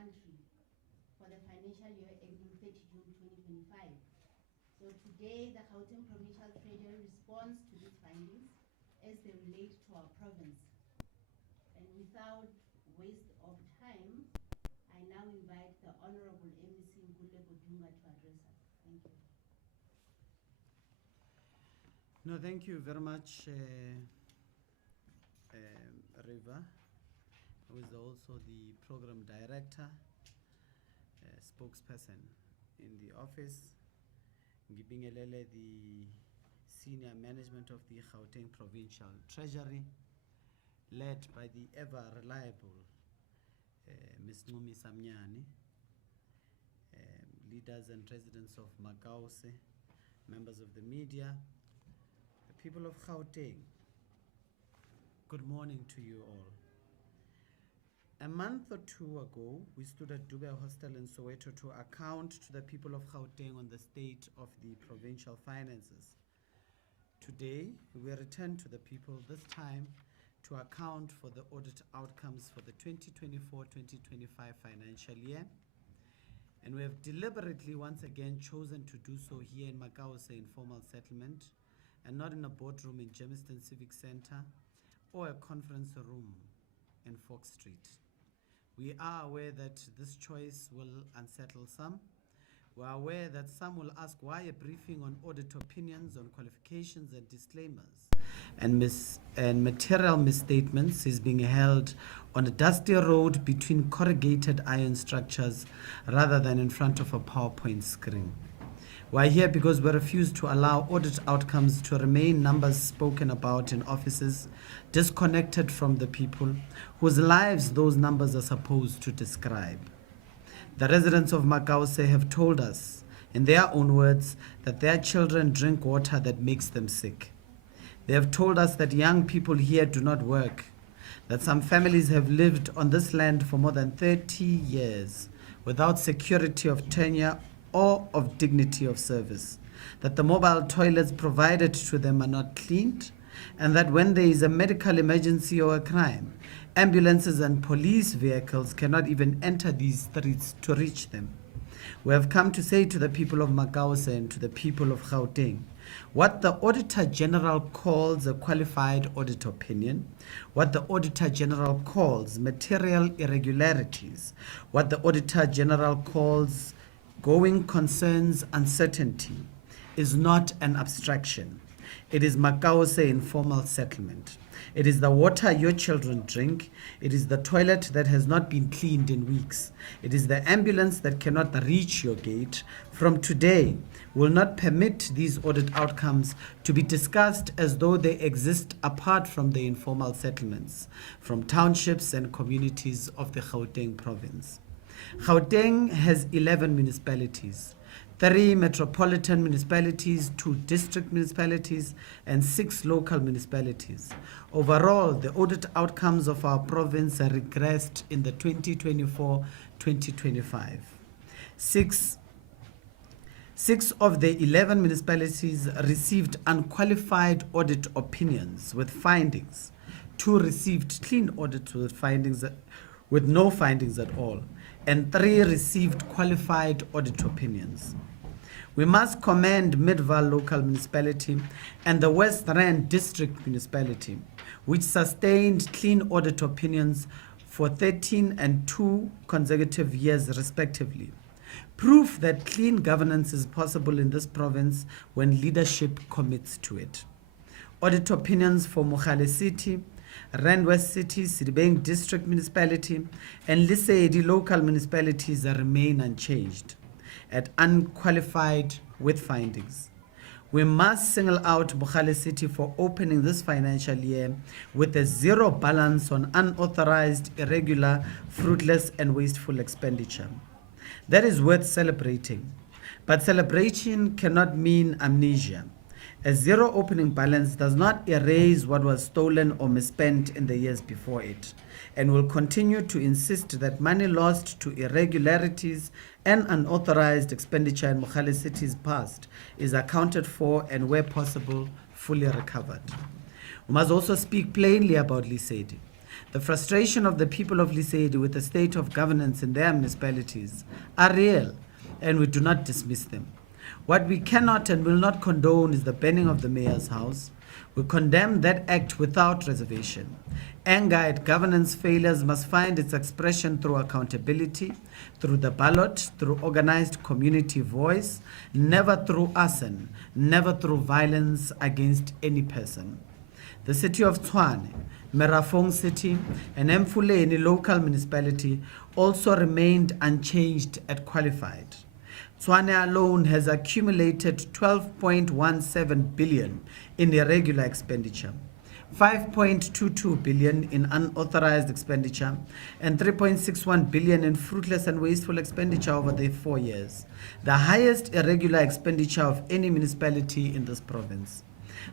country for the financial year ending 30 June 2025. So today, the Gauteng Provincial Treasury responds to these findings as they relate to our province. And without waste of time, I now invite the Honorable MEC Nkululeko Dunga to address us. Thank you. No, thank you very much, Riva, who is also the program director, spokesperson in the office. Ngibingelele, the senior management of the Gauteng Provincial Treasury, led by the ever-reliable Ms. Numi Samnyani, leaders and residents of Makause, members of the media, the people of Gauteng. Good morning to you all. A month or two ago, we stood at Dubai Hostel in Soweto to account to the people of Gauteng on the state of the provincial finances. Today, we return to the people, this time to account for the audit outcomes for the 2024-2025 financial year. And we have deliberately once again chosen to do so here in Makause Informal Settlement and not in a boardroom in Germiston Civic Center or a conference room in Fox Street. We are aware that this choice will unsettle some. We are aware that some will ask why a briefing on audit opinions on qualifications and disclaimers and material misstatements is being held on a dusty road between corrugated iron structures rather than in front of a PowerPoint screen. We are here because we refuse to allow audit outcomes to remain numbers spoken about in offices disconnected from the people whose lives those numbers are supposed to describe. The residents of Makause have told us, in their own words, that their children drink water that makes them sick. They have told us that young people here do not work, that some families have lived on this land for more than 30 years without security of tenure or of dignity of service, that the mobile toilets provided to them are not cleaned, and that when there is a medical emergency or a crime, ambulances and police vehicles cannot even enter these streets to reach them. We have come to say to the people of Makause and to the people of Gauteng what the Auditor General calls a qualified audit opinion, what the Auditor General calls material irregularities, what the Auditor General calls going concerns uncertainty, is not an abstraction. It is Makause Informal Settlement. It is the water your children drink. It is the toilet that has not been cleaned in weeks. It is the ambulance that cannot reach your gate. From today, we will not permit these audit outcomes to be discussed as though they exist apart from the informal settlements, from townships and communities of the Gauteng province. Gauteng has 11 municipalities. 3 metropolitan municipalities, 2 district municipalities, and 6 local municipalities. Overall, the audit outcomes of our province are regressed in the 2024-2025. Six of the 11 municipalities received unqualified audit opinions with findings. 2 received clean audits with findings, with no findings at all, and 3 received qualified audit opinions. We must commend Midvaal Local Municipality and the West Rand District Municipality, which sustained clean audit opinions for 13 and 2 consecutive years respectively. Proof that clean governance is possible in this province when leadership commits to it. Audit opinions for Mogale City, Rand West City, Sidibeng District Municipality, and Lesedi local municipalities remain unchanged at unqualified with findings. We must single out Mogale City for opening this financial year with a zero balance on unauthorized, irregular, fruitless, and wasteful expenditure. That is worth celebrating, but celebration cannot mean amnesia. A zero opening balance does not erase what was stolen or misspent in the years before it, and will continue to insist that money lost to irregularities and unauthorized expenditure in Mogale City's past is accounted for and, where possible, fully recovered. We must also speak plainly about Lesedi. The frustration of the people of Lesedi with the state of governance in their municipalities are real, and we do not dismiss them. What we cannot and will not condone is the burning of the mayor's house. We condemn that act without reservation. Anger at governance failures must find its expression through accountability, through the ballot, through organized community voice, never through arson, never through violence against any person. The city of Tshwane, Merafong City, and Mfuleni local municipality also remained unchanged and qualified. Tshwane alone has accumulated 12.17 billion in irregular expenditure, 5.22 billion in unauthorized expenditure, and 3.61 billion in fruitless and wasteful expenditure over the 4 years, the highest irregular expenditure of any municipality in this province.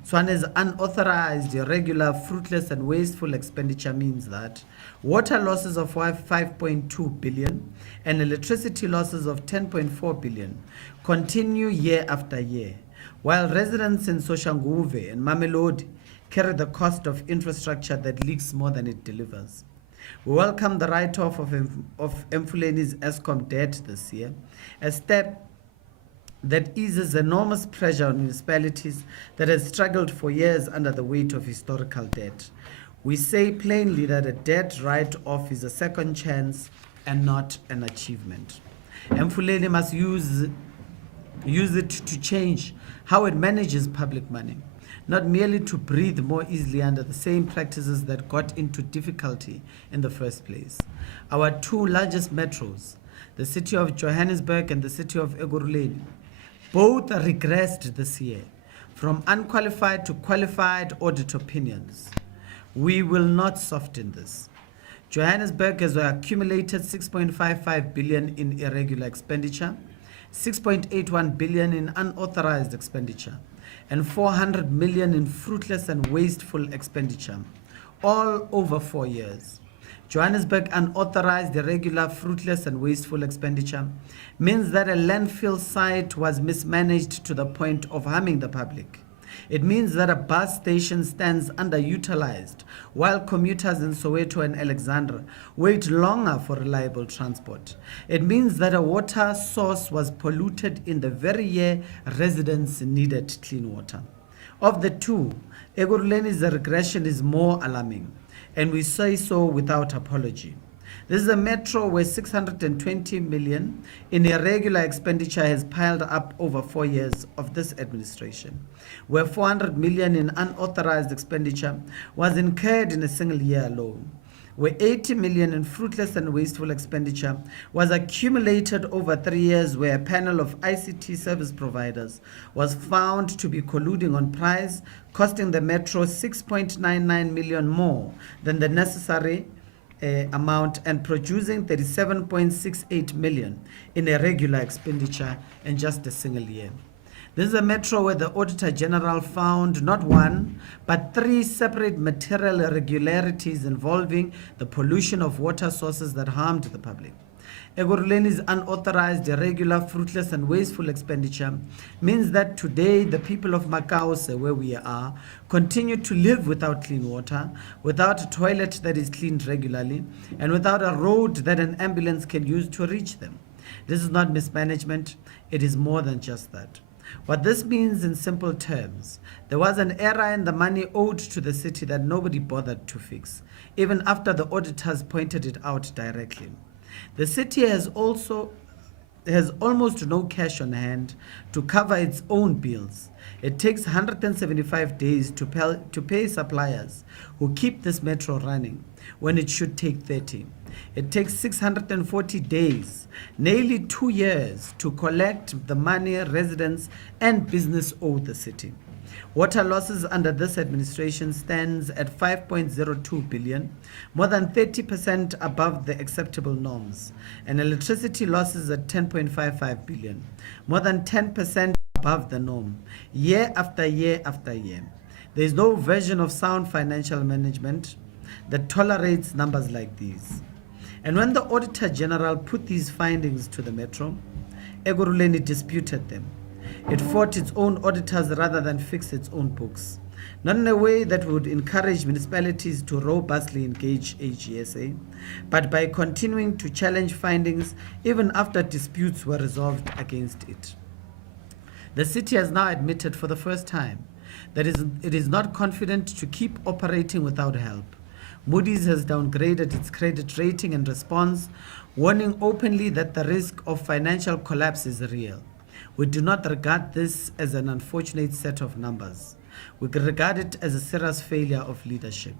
Tshwane's unauthorized, irregular, fruitless, and wasteful expenditure means that water losses of 5.2 billion and electricity losses of 10.4 billion continue year after year, while residents in Soshanguve and Mamelodi carry the cost of infrastructure that leaks more than it delivers. We welcome the write-off of Mfuleni's Eskom debt this year, a step that eases enormous pressure on municipalities that have struggled for years under the weight of historical debt. We say plainly that a debt write-off is a second chance and not an achievement. Mfuleni must use it to change how it manages public money, not merely to breathe more easily under the same practices that got into difficulty in the first place. Our two largest metros, the city of Johannesburg and the city of Ekurhuleni, both regressed this year from unqualified to qualified audit opinions. We will not soften this. Johannesburg has accumulated 6.55 billion in irregular expenditure, 6.81 billion in unauthorized expenditure, and 400 million in fruitless and wasteful expenditure, all over 4 years. Johannesburg unauthorized, irregular, fruitless, and wasteful expenditure means that a landfill site was mismanaged to the point of harming the public. It means that a bus station stands underutilized while commuters in Soweto and Alexandra wait longer for reliable transport. It means that a water source was polluted in the very year residents needed clean water. Of the two, Ekurhuleni's regression is more alarming, and we say so without apology. This is a metro where 620 million in irregular expenditure has piled up over 4 years of this administration, where 400 million in unauthorized expenditure was incurred in a single year alone, where 80 million in fruitless and wasteful expenditure was accumulated over 3 years, where a panel of ICT service providers was found to be colluding on price, costing the metro 6.99 million more than the necessary amount and producing 37.68 million in irregular expenditure in just a single year. This is a metro where the Auditor General found not one, but 3 separate material irregularities involving the pollution of water sources that harmed the public. Ekurhuleni's unauthorized, irregular, fruitless, and wasteful expenditure means that today the people of Makause, where we are, continue to live without clean water, without a toilet that is cleaned regularly, and without a road that an ambulance can use to reach them. This is not mismanagement, it is more than just that. What this means in simple terms, there was an error in the money owed to the city that nobody bothered to fix, even after the auditors pointed it out directly. The city has almost no cash on hand to cover its own bills. It takes 175 days to pay suppliers who keep this metro running, when it should take 30. It takes 640 days, nearly 2 years, to collect the money residents and business owe the city. Water losses under this administration stands at 5.02 billion, more than 30% above the acceptable norms, and electricity losses at 10.55 billion, more than 10% above the norm, year after year after year. There is no version of sound financial management that tolerates numbers like these. And when the Auditor General put these findings to the metro, Ekurhuleni disputed them. It fought its own auditors rather than fix its own books. not in a way that would encourage municipalities to robustly engage AGSA, but by continuing to challenge findings even after disputes were resolved against it. The city has now admitted for the first time that it is not confident to keep operating without help. Moody's has downgraded its credit rating in response, warning openly that the risk of financial collapse is real. We do not regard this as an unfortunate set of numbers. We regard it as a serious failure of leadership.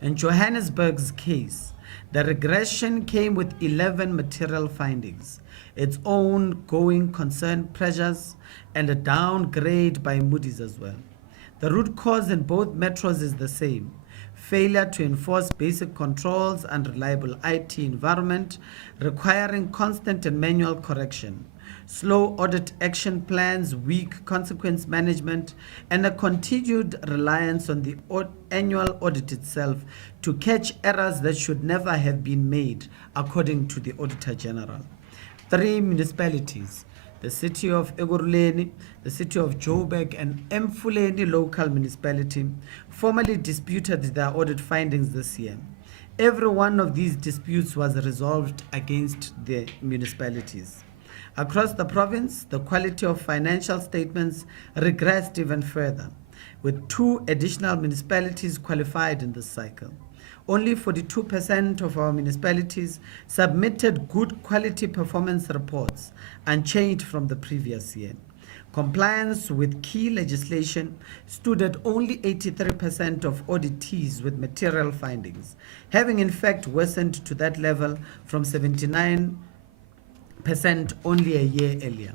In Johannesburg's case, the regression came with 11 material findings, its own going concern pressures, and a downgrade by Moody's as well. The root cause in both metros is the same: failure to enforce basic controls, unreliable IT environment requiring constant and manual correction, slow audit action plans, weak consequence management, and a continued reliance on the annual audit itself to catch errors that should never have been made, according to the Auditor General. 3 municipalities, the city of Ekurhuleni, the city of Joburg, and Mfuleni local municipality, formally disputed their audit findings this year. Every one of these disputes was resolved against the municipalities. Across the province, the quality of financial statements regressed even further, with 2 additional municipalities qualified in this cycle. Only 42% of our municipalities submitted good quality performance reports, unchanged from the previous year. Compliance with key legislation stood at only 83% of auditees with material findings, having in fact worsened to that level from 79% only a year earlier.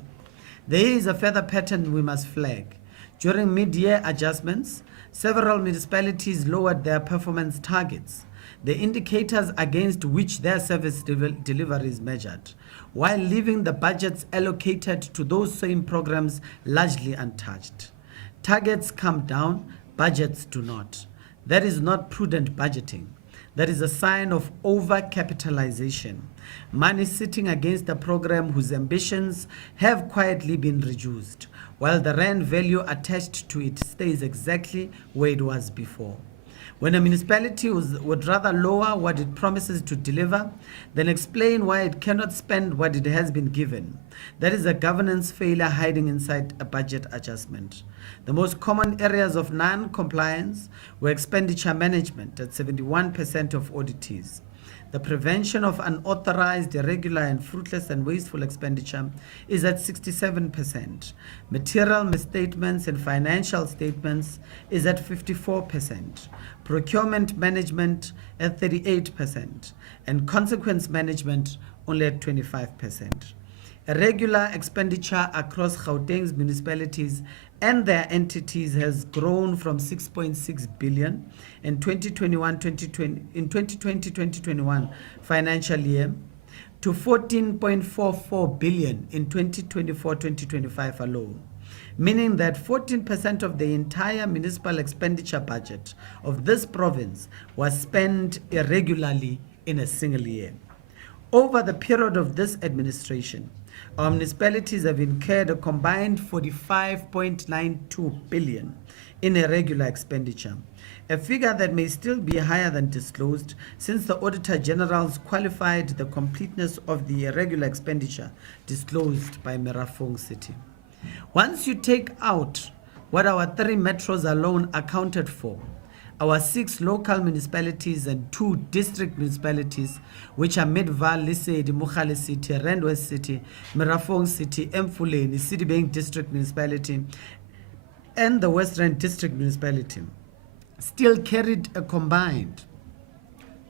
There is a further pattern we must flag. During mid-year adjustments, several municipalities lowered their performance targets, the indicators against which their service delivery is measured, while leaving the budgets allocated to those same programs largely untouched. Targets come down, budgets do not. That is not prudent budgeting. That is a sign of overcapitalization. Money sitting against a program whose ambitions have quietly been reduced, while the rand value attached to it stays exactly where it was before. When a municipality would rather lower what it promises to deliver than explain why it cannot spend what it has been given, that is a governance failure hiding inside a budget adjustment. The most common areas of non-compliance were expenditure management at 71% of auditees, the prevention of unauthorized, irregular, and fruitless and wasteful expenditure is at 67%. Material misstatements and financial statements is at 54%. Procurement management at 38%. And consequence management only at 25%. Irregular expenditure across Gauteng's municipalities and their entities has grown from 6.6 billion in 2020-2021 financial year to 14.44 billion in 2024-2025 alone, meaning that 14% of the entire municipal expenditure budget of this province was spent irregularly in a single year. Over the period of this administration, our municipalities have incurred a combined 45.92 billion in irregular expenditure, a figure that may still be higher than disclosed since the Auditor General's qualified the completeness of the irregular expenditure disclosed by Merafong City. Once you take out what our 3 metros alone accounted for, our 6 local municipalities and 2 district municipalities, which are Midvaal, Lesedi, Mogale City, Rand West City, Merafong City, Mfuleni, Citibank District Municipality, and the West Rand District Municipality, still carried a combined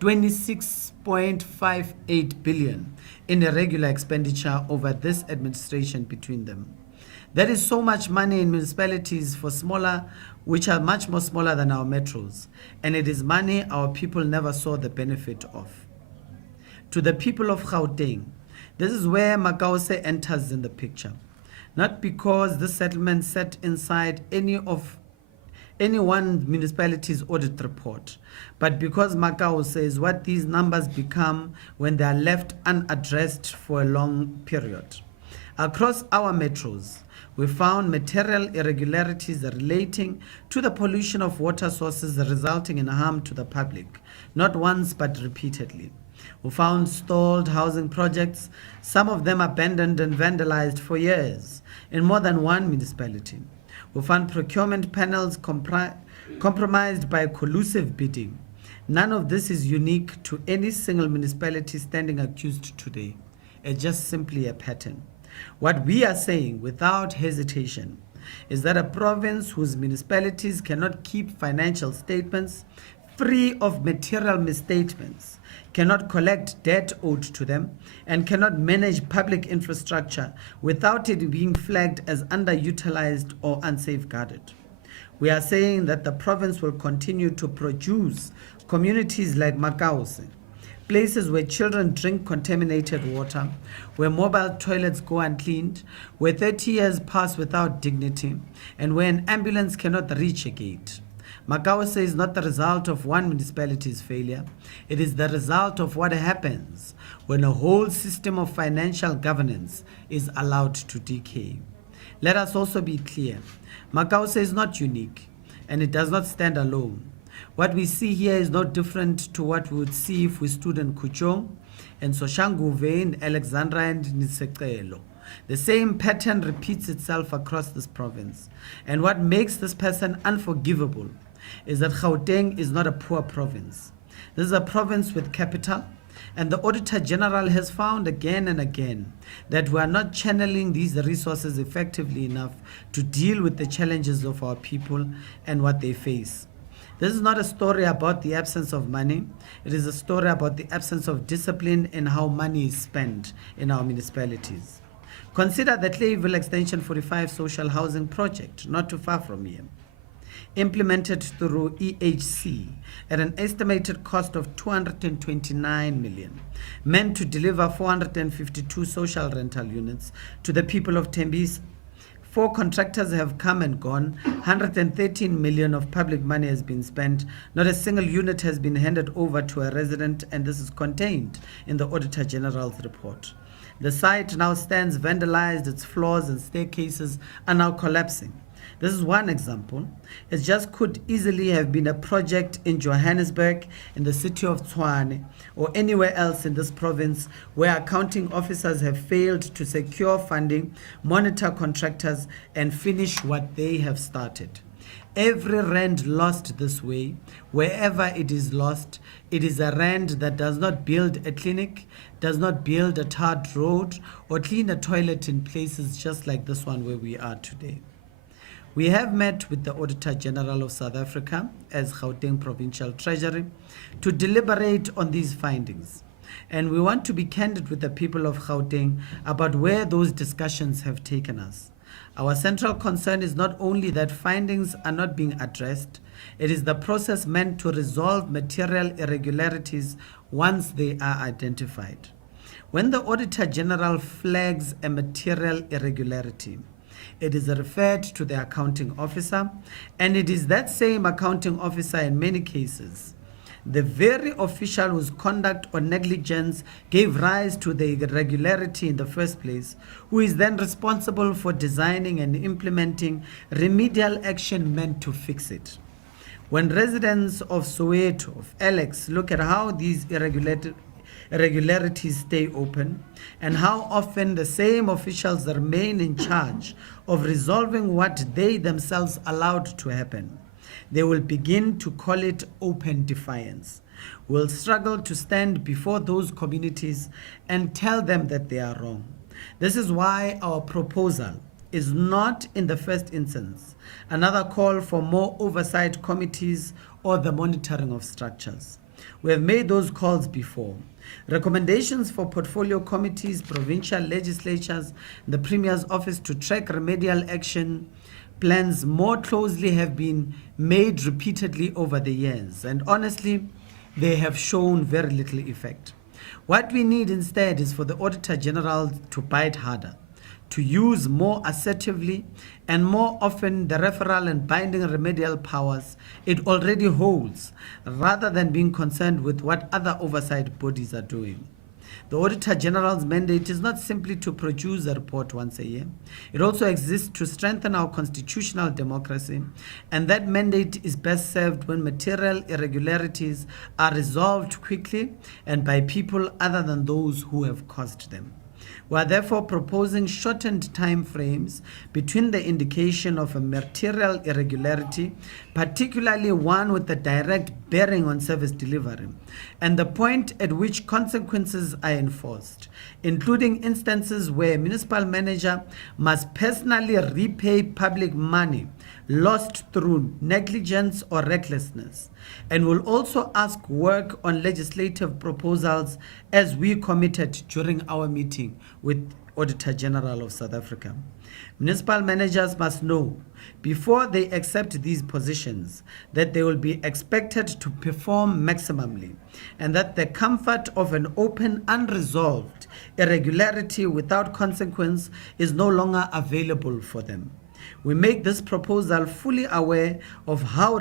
26.58 billion in irregular expenditure over this administration between them. There is so much money in municipalities for smaller, which are much more smaller than our metros, and it is money our people never saw the benefit of. To the people of Gauteng, this is where Makause enters in the picture. Not because this settlement sat inside any one municipality's audit report, but because Makause is what these numbers become when they are left unaddressed for a long period. Across our metros, we found material irregularities relating to the pollution of water sources resulting in harm to the public, not once but repeatedly. We found stalled housing projects, some of them abandoned and vandalized for years in more than one municipality. We found procurement panels compromised by collusive bidding. None of this is unique to any single municipality standing accused today. It's just simply a pattern. What we are saying without hesitation is that a province whose municipalities cannot keep financial statements free of material misstatements, cannot collect debt owed to them, and cannot manage public infrastructure without it being flagged as underutilized or unsafeguarded. We are saying that the province will continue to produce communities like Makause, places where children drink contaminated water, where mobile toilets go uncleaned, where 30 years pass without dignity, and where an ambulance cannot reach a gate. Makause is not the result of one municipality's failure. It is the result of what happens when a whole system of financial governance is allowed to decay. Let us also be clear. Makause is not unique, and it does not stand alone. What we see here is no different to what we would see if we stood in Kuchong and Soshanguve in Alexandra and Nisekelo. The same pattern repeats itself across this province. And what makes this pattern unforgivable is that Gauteng is not a poor province. This is a province with capital, and the Auditor General has found again and again that we are not channeling these resources effectively enough to deal with the challenges of our people and what they face. This is not a story about the absence of money. It is a story about the absence of discipline in how money is spent in our municipalities. Consider the Clayville Extension 45 social housing project, not too far from here, implemented through EHC at an estimated cost of 229 million, meant to deliver 452 social rental units to the people of Tembisa. 4 contractors have come and gone. 113 million of public money has been spent. Not a single unit has been handed over to a resident, and this is contained in the Auditor General's report. The site now stands vandalized. Its floors and staircases are now collapsing. This is one example. It just could easily have been a project in Johannesburg, in the city of Tshwane, or anywhere else in this province where accounting officers have failed to secure funding, monitor contractors, and finish what they have started. Every rand lost this way, wherever it is lost, it is a rand that does not build a clinic, does not build a tarred road, or clean a toilet in places just like this one where we are today. We have met with the Auditor General of South Africa as Gauteng Provincial Treasury to deliberate on these findings. And we want to be candid with the people of Gauteng about where those discussions have taken us. Our central concern is not only that findings are not being addressed, it is the process meant to resolve material irregularities once they are identified. When the Auditor General flags a material irregularity, it is referred to the accounting officer, and it is that same accounting officer in many cases, the very official whose conduct or negligence gave rise to the irregularity in the first place, who is then responsible for designing and implementing remedial action meant to fix it. When residents of Soweto, of Alex, look at how these irregularities stay open and how often the same officials remain in charge of resolving what they themselves allowed to happen, they will begin to call it open defiance. We'll struggle to stand before those communities and tell them that they are wrong. This is why our proposal is not, in the first instance, another call for more oversight committees or the monitoring of structures. We have made those calls before. Recommendations for portfolio committees, provincial legislatures, the Premier's office to track remedial action plans more closely have been made repeatedly over the years, and honestly, they have shown very little effect. What we need instead is for the Auditor General to bite harder, to use more assertively and more often the referral and binding remedial powers it already holds, rather than being concerned with what other oversight bodies are doing. The Auditor General's mandate is not simply to produce a report once a year. It also exists to strengthen our constitutional democracy, and that mandate is best served when material irregularities are resolved quickly and by people other than those who have caused them. We are therefore proposing shortened time frames between the indication of a material irregularity, particularly one with a direct bearing on service delivery, and the point at which consequences are enforced, including instances where a municipal manager must personally repay public money lost through negligence or recklessness, and will also ask work on legislative proposals as we committed during our meeting with Auditor General of South Africa. Municipal managers must know before they accept these positions that they will be expected to perform maximally, and that the comfort of an open, unresolved irregularity without consequence is no longer available for them. We make this proposal fully aware of how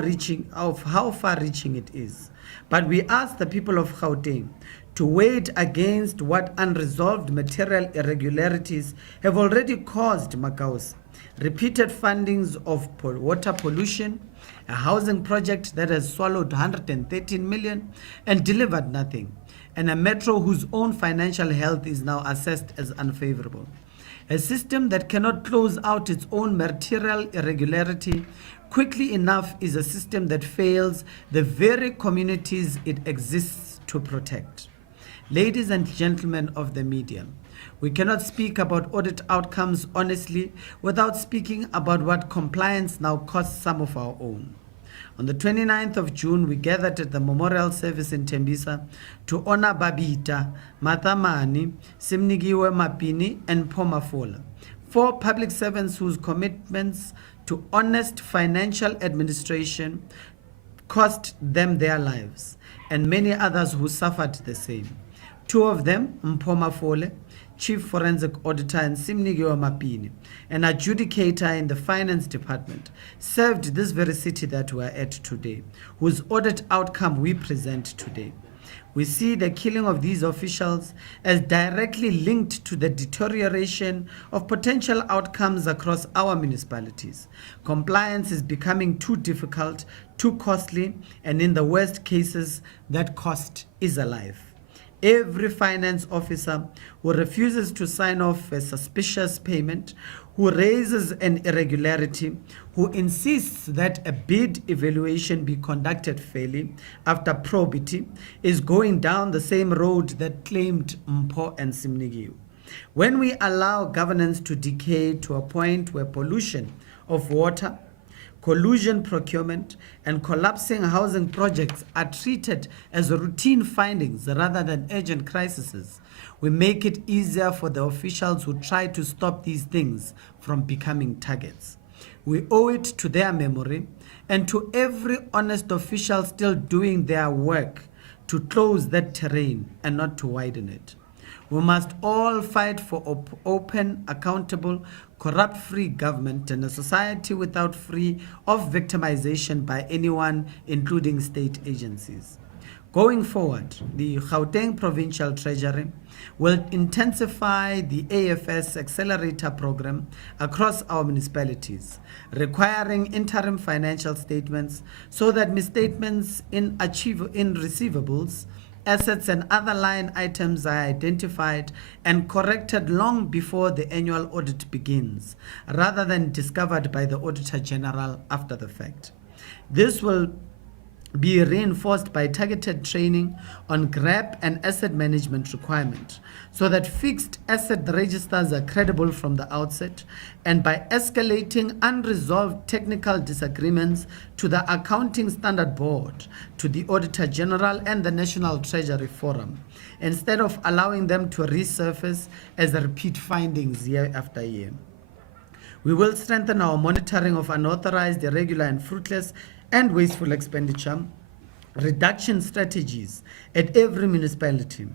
far-reaching it is, but we ask the people of Gauteng to weigh it against what unresolved material irregularities have already caused Makause: repeated fundings of water pollution, a housing project that has swallowed 113 million and delivered nothing, and a metro whose own financial health is now assessed as unfavorable. A system that cannot close out its own material irregularity quickly enough is a system that fails the very communities it exists to protect. Ladies and gentlemen of the media, we cannot speak about audit outcomes honestly without speaking about what compliance now costs some of our own. On the 29th of June, we gathered at the memorial service in Tembisa to honor Babita, Mathamani, Simnigiwe Mapini, and Pomafola, 4 public servants whose commitments to honest financial administration cost them their lives, and many others who suffered the same. 2 of them, Mpomafole, Chief Forensic Auditor, and Simnigiwe Mapini, an adjudicator in the Finance Department, served this very city that we are at today, whose audit outcome we present today. We see the killing of these officials as directly linked to the deterioration of potential outcomes across our municipalities. Compliance is becoming too difficult, too costly, and in the worst cases, that cost is a life. Every finance officer who refuses to sign off a suspicious payment, who raises an irregularity, who insists that a bid evaluation be conducted fairly after probity, is going down the same road that claimed Mpo and Simnigiwe. When we allow governance to decay to a point where pollution of water, collusion procurement, and collapsing housing projects are treated as routine findings rather than urgent crises, we make it easier for the officials who try to stop these things from becoming targets. We owe it to their memory and to every honest official still doing their work to close that terrain and not to widen it. We must all fight for open, accountable, corrupt-free government and a society without free of victimization by anyone, including state agencies. Going forward, the Gauteng Provincial Treasury will intensify the AFS Accelerator Program across our municipalities, requiring interim financial statements so that misstatements in receivables, assets, and other line items are identified and corrected long before the annual audit begins, rather than discovered by the Auditor General after the fact. This will be reinforced by targeted training on GRAP and asset management requirement, so that fixed asset registers are credible from the outset, and by escalating unresolved technical disagreements to the Accounting Standard Board, to the Auditor General and the National Treasury Forum, instead of allowing them to resurface as repeat findings year after year. We will strengthen our monitoring of unauthorized, irregular, and fruitless and wasteful expenditure reduction strategies at every municipality,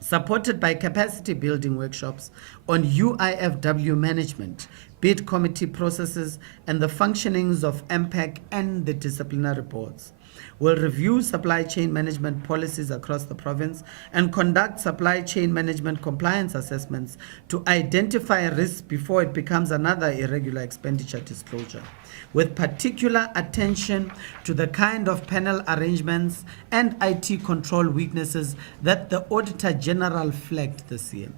supported by capacity building workshops on UIFW management, bid committee processes, and the functionings of MPEC and the disciplinary boards. will review supply chain management policies across the province and conduct supply chain management compliance assessments to identify risks before it becomes another irregular expenditure disclosure, with particular attention to the kind of panel arrangements and IT control weaknesses that the Auditor General flagged this year.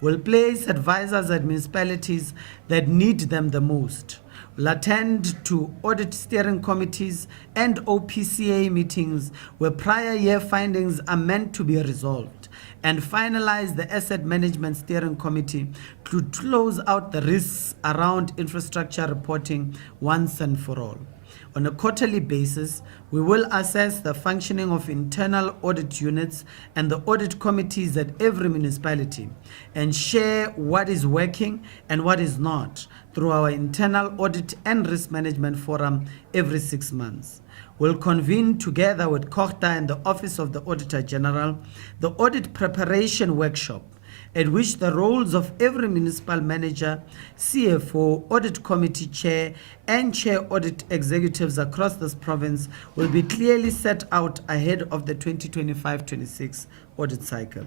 Will place advisors at municipalities that need them the most, will attend to audit steering committees and OPCA meetings where prior year findings are meant to be resolved, and finalize the asset management steering committee to close out the risks around infrastructure reporting once and for all. On a quarterly basis, we will assess the functioning of internal audit units and the audit committees at every municipality and share what is working and what is not through our internal audit and risk management forum every 6 months. We'll convene together with COGTA and the Office of the Auditor General the audit preparation workshop, at which the roles of every municipal manager, CFO, audit committee chair, and chair audit executives across this province will be clearly set out ahead of the 2025-26 audit cycle.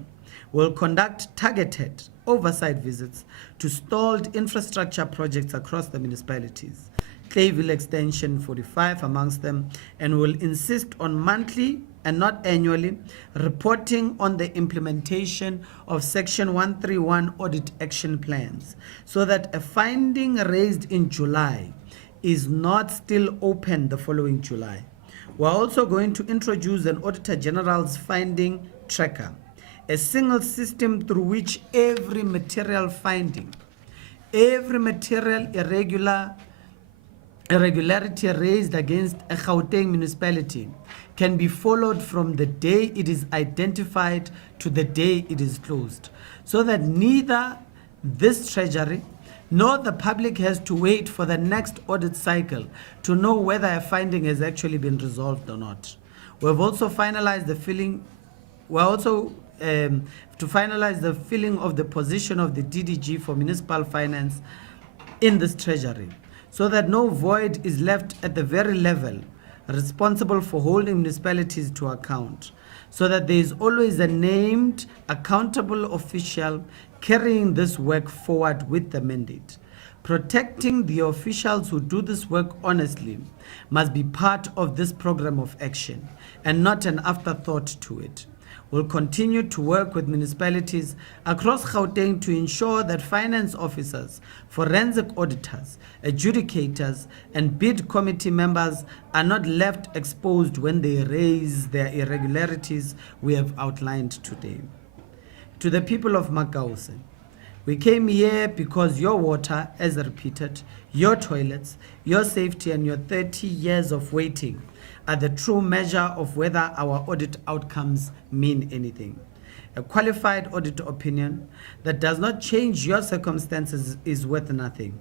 We'll conduct targeted oversight visits to stalled infrastructure projects across the municipalities, Clayville Extension 45 amongst them, and will insist on monthly and not annually reporting on the implementation of Section 131 audit action plans, so that a finding raised in July is not still open the following July. We're also going to introduce an Auditor General's finding tracker, a single system through which every material finding, every material irregularity raised against a Gauteng municipality can be followed from the day it is identified to the day it is closed, so that neither this treasury nor the public has to wait for the next audit cycle to know whether a finding has actually been resolved or not. We've also finalized the filling. We're also to finalize the filling of the position of the DDG for municipal finance in this treasury, so that no void is left at the very level responsible for holding municipalities to account, so that there is always a named accountable official carrying this work forward with the mandate. Protecting the officials who do this work honestly must be part of this program of action and not an afterthought to it. We'll continue to work with municipalities across Gauteng to ensure that finance officers, forensic auditors, adjudicators, and bid committee members are not left exposed when they raise their irregularities we have outlined today. To the people of Makause, we came here because your water, as repeated, your toilets, your safety, and your 30 years of waiting are the true measure of whether our audit outcomes mean anything. A qualified audit opinion that does not change your circumstances is worth nothing.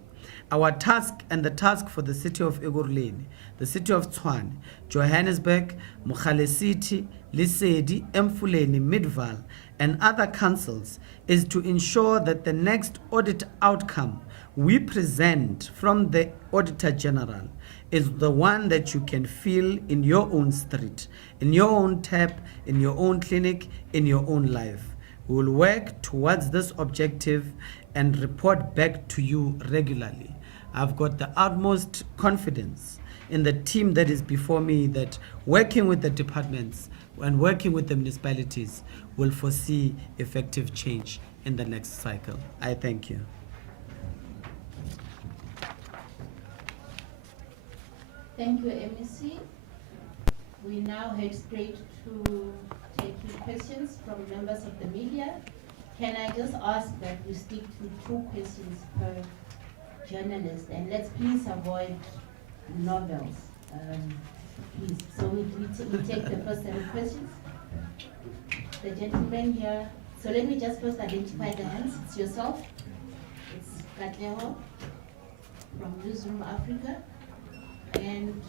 Our task and the task for the city of Ekurhuleni, the city of Tshwane, Johannesburg, Mogale City, Lesedi, Emfuleni, Midvaal, and other councils is to ensure that the next audit outcome we present from the Auditor General is the one that you can feel in your own street, in your own tap, in your own clinic, in your own life. We will work towards this objective and report back to you regularly. I've got the utmost confidence in the team that is before me that working with the departments and working with the municipalities will foresee effective change in the next cycle. I thank you. Thank you, MEC. We now head straight to taking questions from members of the media. Can I just ask that we stick to 2 questions per journalist, and let's please avoid novels, please. So we take the first set of questions. The gentleman here. So let me just first identify the hands. It's yourself. It's Katleho from Newsroom Africa. And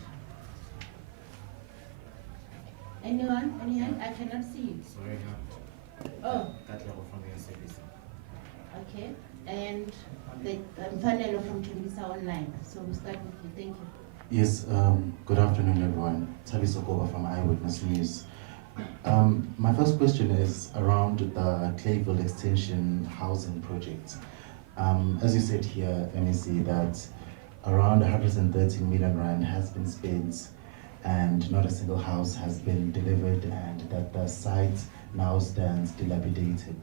anyone? Any hand? I cannot see you. Sorry, no. Oh. That level from the SABC. Okay. And the panel from Germiston Online. So we start with you. Thank you. Yes, good afternoon, everyone. Tabi Sokoba from Eyewitness News. My first question is around the Clayville Extension housing project. As you said here, MEC, that around 113 million rand has been spent and not a single house has been delivered, and that the site now stands dilapidated.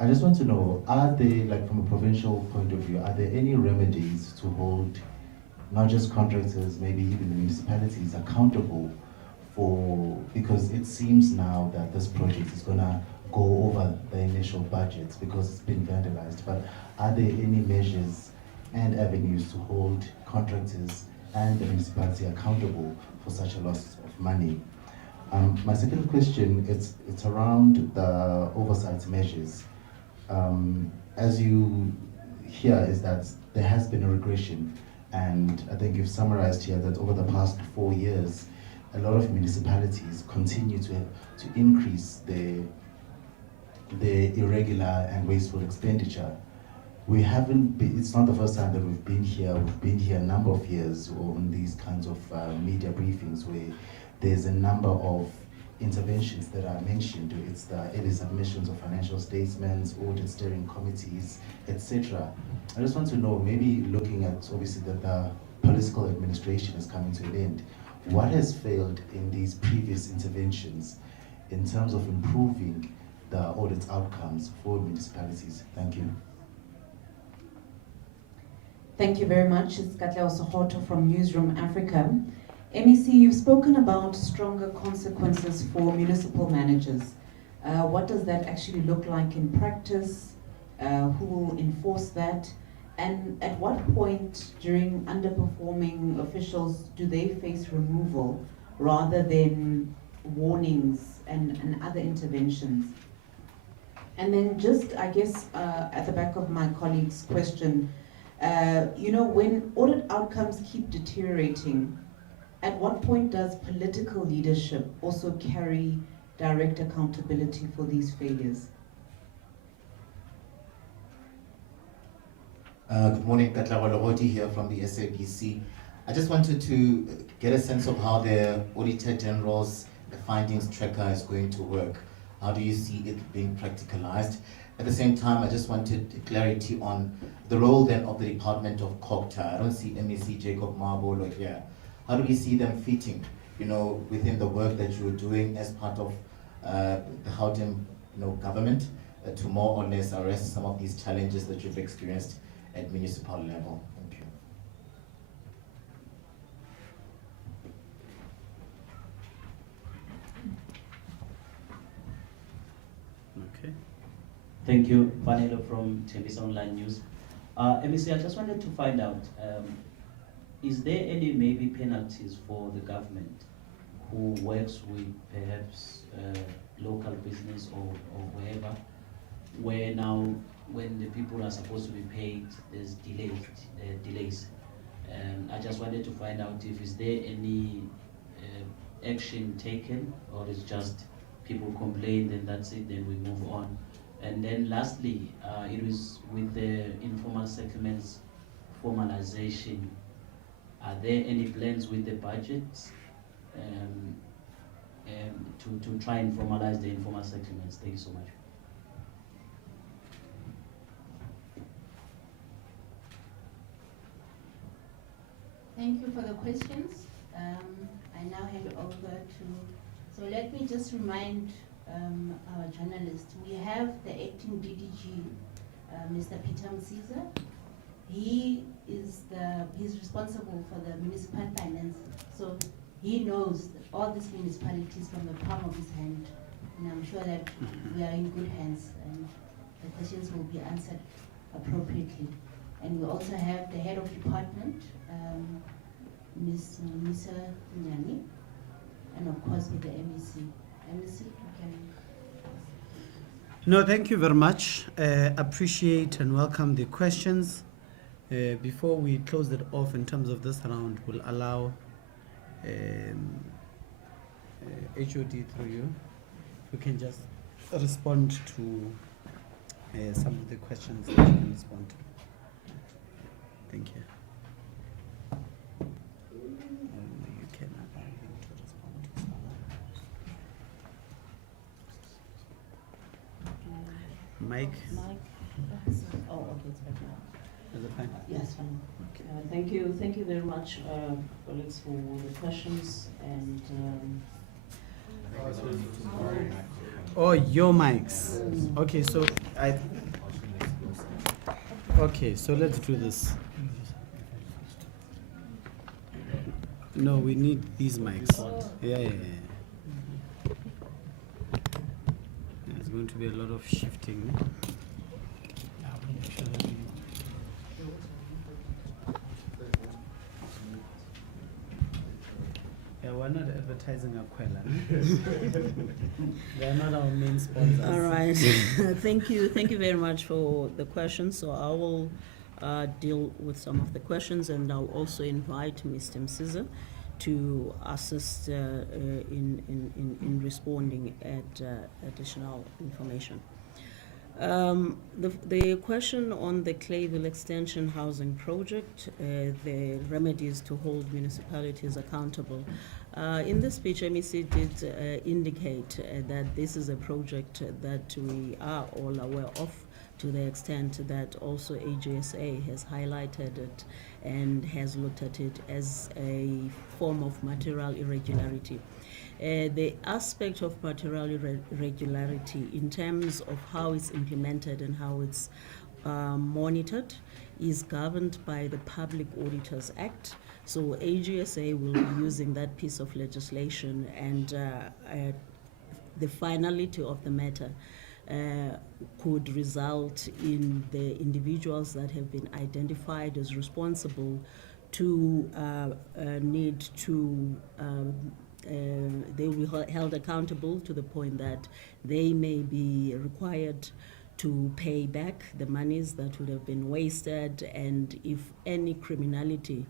I just want to know, are there, like from a provincial point of view, are there any remedies to hold not just contractors, maybe even the municipalities accountable for, because it seems now that this project is gonna go over the initial budget because it's been vandalized, but are there any measures and avenues to hold contractors and the municipality accountable for such a loss of money? My second question is it's around the oversight measures. As you hear, is that there has been a regression, and I think you've summarized here that over the past 4 years, a lot of municipalities continue to increase their irregular and wasteful expenditure. We haven't been, it's not the first time that we've been here a number of years on these kinds of media briefings where there's a number of interventions that are mentioned. It's the early submissions of financial statements, audit steering committees, etc. I just want to know, maybe looking at obviously that the political administration is coming to an end, what has failed in these previous interventions in terms of improving the audit outcomes for municipalities? Thank you. Thank you very much. It's Katleo Sohoto from Newsroom Africa. MEC, you've spoken about stronger consequences for municipal managers. What does that actually look like in practice? Who will enforce that? And at what point during underperforming officials do they face removal rather than warnings and other interventions? And then just, I guess, at the back of my colleague's question, you know, when audit outcomes keep deteriorating, at what point does political leadership also carry direct accountability for these failures? Good morning, Katlego Logoti here from the SABC. I just wanted to get a sense of how the Auditor General's findings tracker is going to work. How do you see it being practicalized? At the same time, I just wanted clarity on the role then of the Department of COGTA. I don't see MEC Jacob Marbolo here. How do we see them fitting, you know, within the work that you're doing as part of the Gauteng, government to more or less arrest some of these challenges that you've experienced at municipal level? Thank you. Okay. Thank you, Vanelo from Germiston Online News. MEC, I just wanted to find out, is there any maybe penalties for the government who works with perhaps local business or wherever, where now when the people are supposed to be paid, there's delays. I just wanted to find out if is there any action taken, or it's just people complain, then that's it, then we move on. And then lastly, it was with the informal settlements formalization. Are there any plans with the budget to try and formalize the informal settlements? Thank you so much. Thank you for the questions. I now hand over to, so let me just remind our journalists, we have the acting DDG, Mr. Peter Msiza. He's responsible for the municipal finance, so he knows all these municipalities from the palm of his hand, and I'm sure that we are in good hands and the questions will be answered appropriately. And we also have the head of department, Ms. Nisa Nyani, and of course with the MEC. MEC, you can. No, thank you very much. Appreciate and welcome the questions. Before we close it off in terms of this round, we'll allow HOD through you. We can just respond to some of the questions that you can respond to. Thank you. Mike, Oh, okay, it's better now. is it fine? Yes, fine. Thank you very much, colleagues, for the questions and. Oh, your mics. Okay, so Okay, so let's do this. No, we need these mics. Yeah. There's going to be a lot of shifting. Yeah, we're not advertising Aquila. They're not our main sponsors. All right. Thank you very much for the questions. So I will deal with some of the questions, and I'll also invite Mr. Msiza to assist in responding at additional information. The question on the Clayville Extension Housing Project, the remedies to hold municipalities accountable. In the speech, MEC did indicate that this is a project that we are all aware of, to the extent that also AGSA has highlighted it and has looked at it as a form of material irregularity. The aspect of material irregularity in terms of how it's implemented and how it's monitored is governed by the Public Auditors Act. So AGSA will be using that piece of legislation, and the finality of the matter could result in the individuals that have been identified as responsible to need to they will be held accountable to the point that they may be required to pay back the monies that would have been wasted, and if any criminality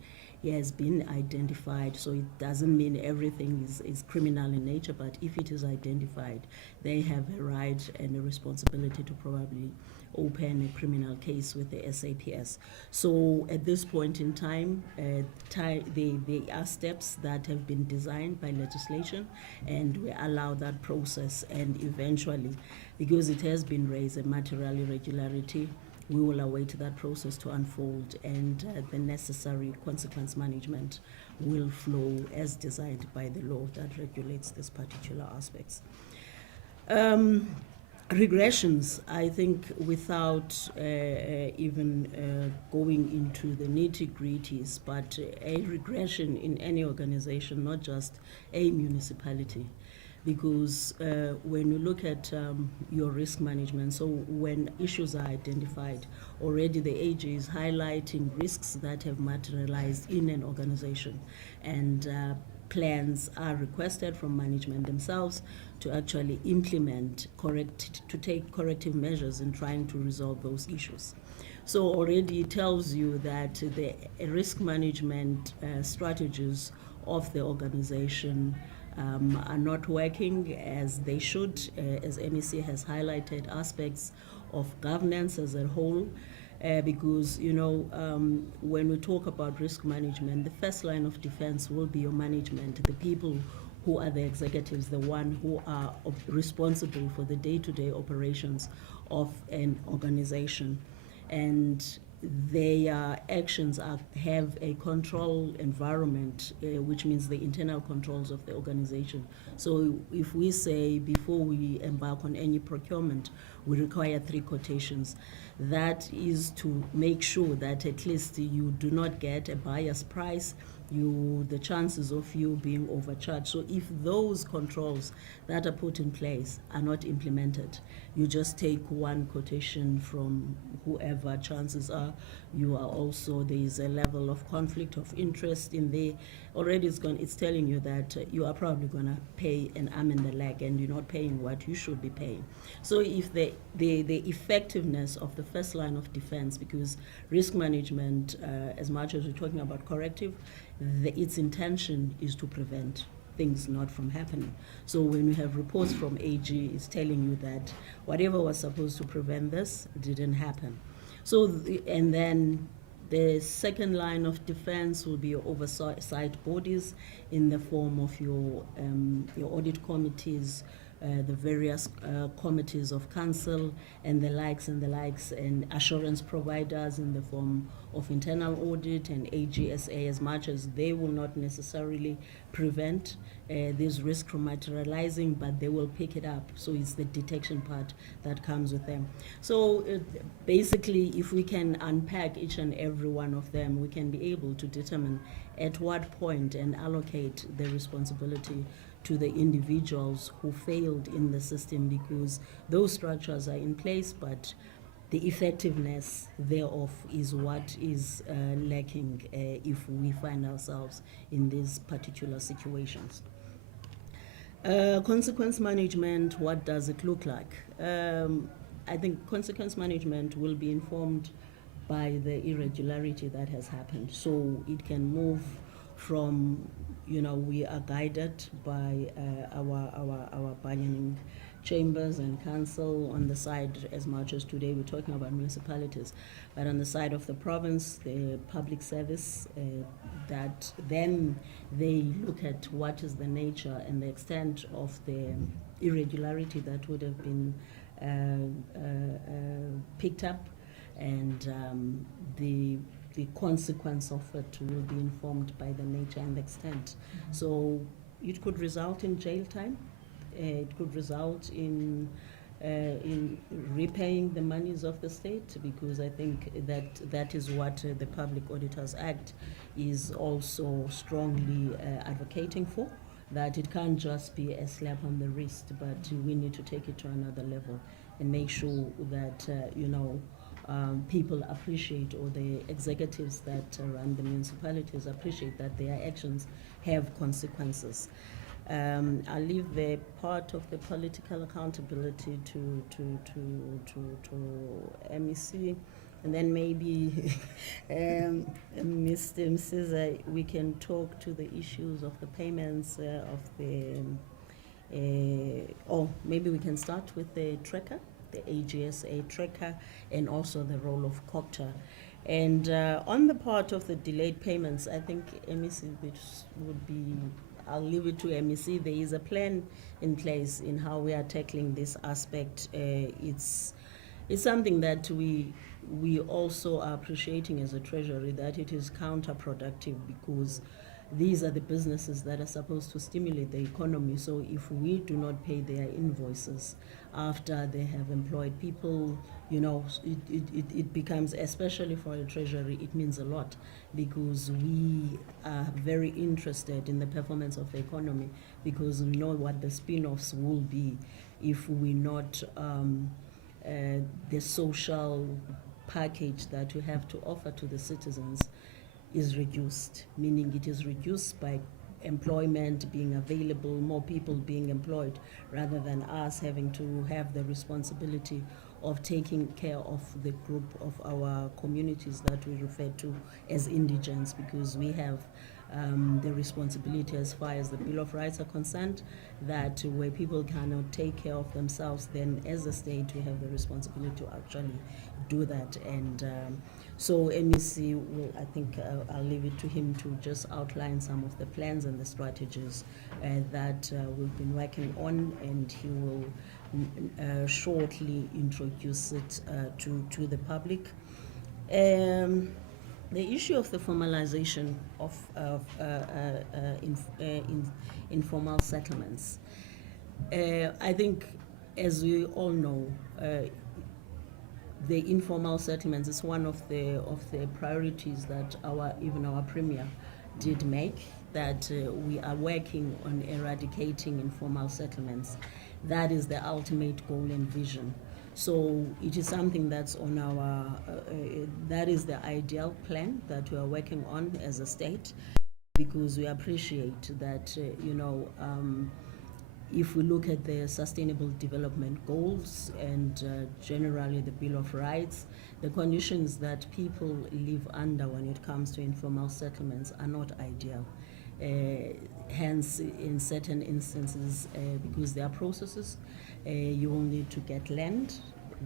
has been identified, so it doesn't mean everything is criminal in nature, but if it is identified, they have a right and a responsibility to probably open a criminal case with the SAPS. So at this point in time, there are steps that have been designed by legislation, and we allow that process, and eventually, because it has been raised a material irregularity, we will await that process to unfold, and the necessary consequence management will flow as designed by the law that regulates this particular aspects. Regressions, I think, without even going into the nitty-gritties, but a regression in any organization, not just a municipality, because when you look at your risk management, so when issues are identified, already the AG is highlighting risks that have materialized in an organization, and plans are requested from management themselves to actually implement to take corrective measures in trying to resolve those issues. So already it tells you that the risk management strategies of the organization are not working as they should, as MEC has highlighted aspects of governance as a whole, because when we talk about risk management, the first line of defense will be your management, the people who are the executives, the one who are responsible for the day-to-day operations of an organization, and their actions have a control environment, which means the internal controls of the organization. So if we say before we embark on any procurement, we require 3 quotations, that is to make sure that at least you do not get a biased price, the chances of you being overcharged. So if those controls that are put in place are not implemented, you just take 1 quotation from whoever, chances are you are also, there is a level of conflict of interest in there. Already it's telling you that you are probably going to pay an arm and a leg, and you're not paying what you should be paying. So if the effectiveness of the first line of defense, because risk management, as much as we're talking about corrective, its intention is to prevent things not from happening. So when you have reports from AG, it's telling you that whatever was supposed to prevent this didn't happen. So, and then the second line of defense will be your oversight bodies in the form of your audit committees, the various committees of council and the likes, and assurance providers in the form of internal audit and AGSA, as much as they will not necessarily prevent this risk from materializing, but they will pick it up. So it's the detection part that comes with them. So basically, if we can unpack each and every one of them, we can be able to determine at what point and allocate the responsibility to the individuals who failed in the system, because those structures are in place, but the effectiveness thereof is what is lacking if we find ourselves in these particular situations. Consequence management, what does it look like? I think consequence management will be informed by the irregularity that has happened. So it can move from, we are guided by our bargaining chambers and council on the side, as much as today we're talking about municipalities, but on the side of the province, the public service, that then they look at what is the nature and the extent of the irregularity that would have been picked up, and the consequence of it will be informed by the nature and the extent. So it could result in jail time. It could result in repaying the monies of the state, because I think that is what the Public Auditors Act is also strongly advocating for, that it can't just be a slap on the wrist, but we need to take it to another level and make sure that people appreciate, or the executives that run the municipalities appreciate, that their actions have consequences. I'll leave the part of the political accountability to MEC, and then maybe Mr. Msiza, we can talk to the issues of the payments of the, or maybe we can start with the tracker, the AGSA tracker, and also the role of COCTA. And on the part of the delayed payments, I think MEC would be, I'll leave it to MEC. There is a plan in place in how we are tackling this aspect. It's something that we also are appreciating as a treasury, that it is counterproductive, because these are the businesses that are supposed to stimulate the economy. So if we do not pay their invoices after they have employed people, it becomes, especially for a treasury, it means a lot, because we are very interested in the performance of the economy, because we know what the spin-offs will be if we not the social package that we have to offer to the citizens is reduced, meaning it is reduced by employment being available, more people being employed, rather than us having to have the responsibility of taking care of the group of our communities that we refer to as indigents, because we have the responsibility, as far as the Bill of Rights are concerned, that where people cannot take care of themselves, then as a state we have the responsibility to actually do that. And so MEC will, I think I'll leave it to him to just outline some of the plans and the strategies that we've been working on, and he will shortly introduce it to the public. The issue of the formalization of informal settlements. I think, as we all know, the informal settlements is one of the priorities that even our Premier did make, that we are working on eradicating informal settlements. That is the ultimate goal and vision. So it is something that's on our, that is the ideal plan that we are working on as a state, because we appreciate that, if we look at the Sustainable Development Goals and generally the Bill of Rights, the conditions that people live under when it comes to informal settlements are not ideal. Hence, in certain instances, because there are processes, you will need to get land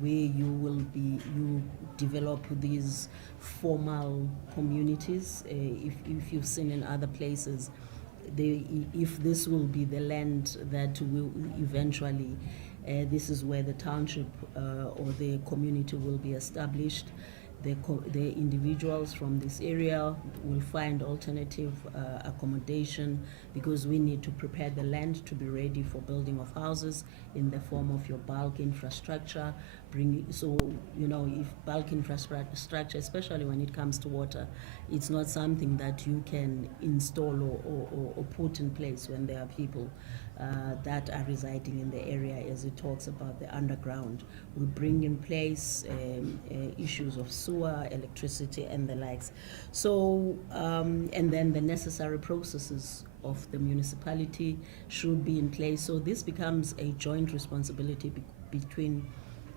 where you develop these formal communities. If you've seen in other places, if this will be the land that will eventually, this is where the township or the community will be established. The individuals from this area will find alternative accommodation, because we need to prepare the land to be ready for building of houses in the form of your bulk infrastructure. So, you know, if bulk infrastructure, especially when it comes to water, it's not something that you can install or put in place when there are people that are residing in the area, as it talks about the underground. We bring in place issues of sewer, electricity, and the likes. So, and then the necessary processes of the municipality should be in place. So this becomes a joint responsibility between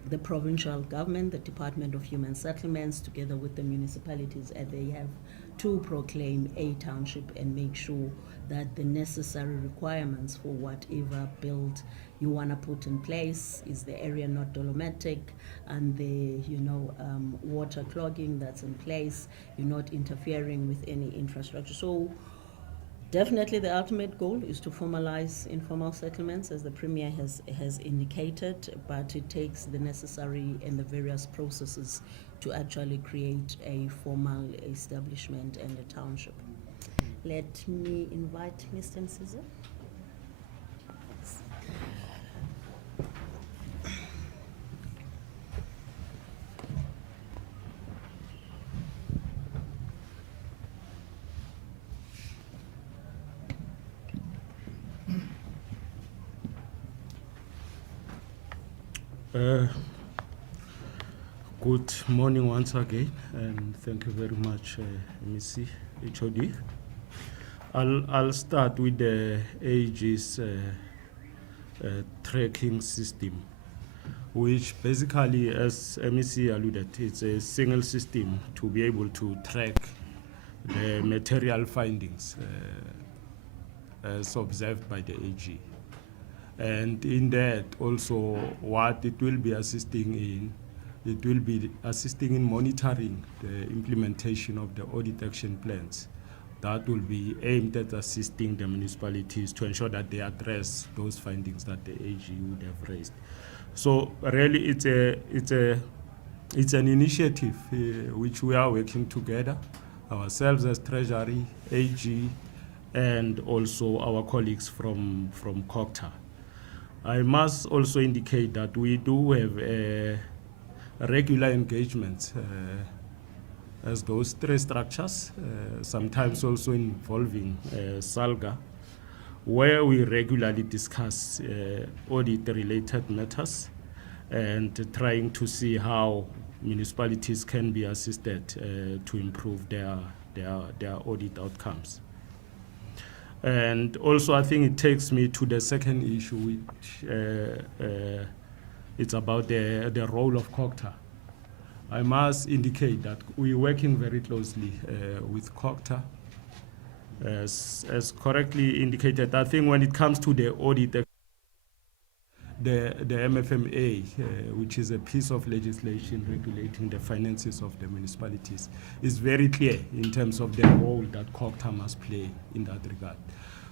the provincial government, the Department of Human Settlements, together with the municipalities, and they have to proclaim a township and make sure that the necessary requirements for whatever build you want to put in place is the area not dolomitic, and the water clogging that's in place, you're not interfering with any infrastructure. So definitely the ultimate goal is to formalize informal settlements, as the Premier has indicated, but it takes the necessary and the various processes to actually create a formal establishment and a township. Let me invite Mr. Msiza. Good morning once again, and thank you very much, MEC HOD. I'll start with the AG's tracking system, which basically, as MEC alluded, it's a single system to be able to track the material findings as observed by the AG. And in that also, what it will be assisting in, it will be assisting in monitoring the implementation of the audit action plans that will be aimed at assisting the municipalities to ensure that they address those findings that the AG would have raised. So really it's an initiative which we are working together, ourselves as Treasury, AG, and also our colleagues from COCTA. I must also indicate that we do have regular engagements as those three structures, sometimes also involving SALGA, where we regularly discuss audit-related matters and trying to see how municipalities can be assisted to improve their audit outcomes. And also, I think it takes me to the second issue, which it's about the role of COCTA. I must indicate that we're working very closely with COCTA. As correctly indicated, I think when it comes to the audit, the MFMA, which is a piece of legislation regulating the finances of the municipalities, is very clear in terms of the role that COCTA must play in that regard.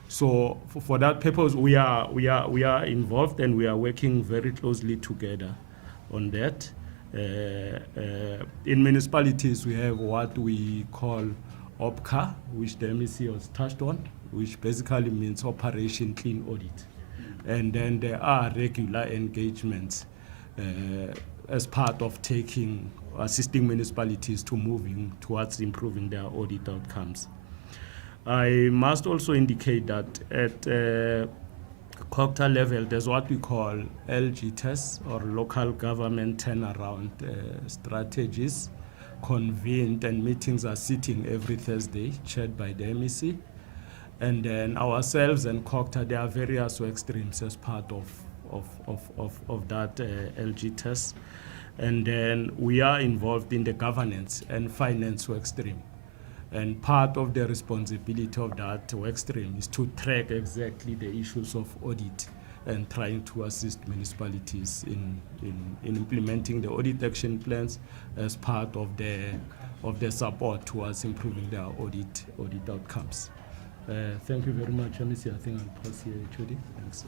So for that purpose, we are involved, and we are working very closely together on that. In municipalities, we have what we call OPCA, which the MEC has touched on, which basically means Operation Clean Audit. And then there are regular engagements as part of assisting municipalities to moving towards improving their audit outcomes. I must also indicate that at COCTA level, there's what we call LG tests, or local government turnaround strategies, convened, and meetings are sitting every Thursday, chaired by the MEC. And then ourselves and COCTA, there are various work streams as part of that LG test. And then we are involved in the governance and finance work stream. And part of the responsibility of that work stream is to track exactly the issues of audit and trying to assist municipalities in implementing the audit action plans as part of the support towards improving their audit outcomes. Thank you very much, MEC. I think I'll pass here, Judy. Thanks.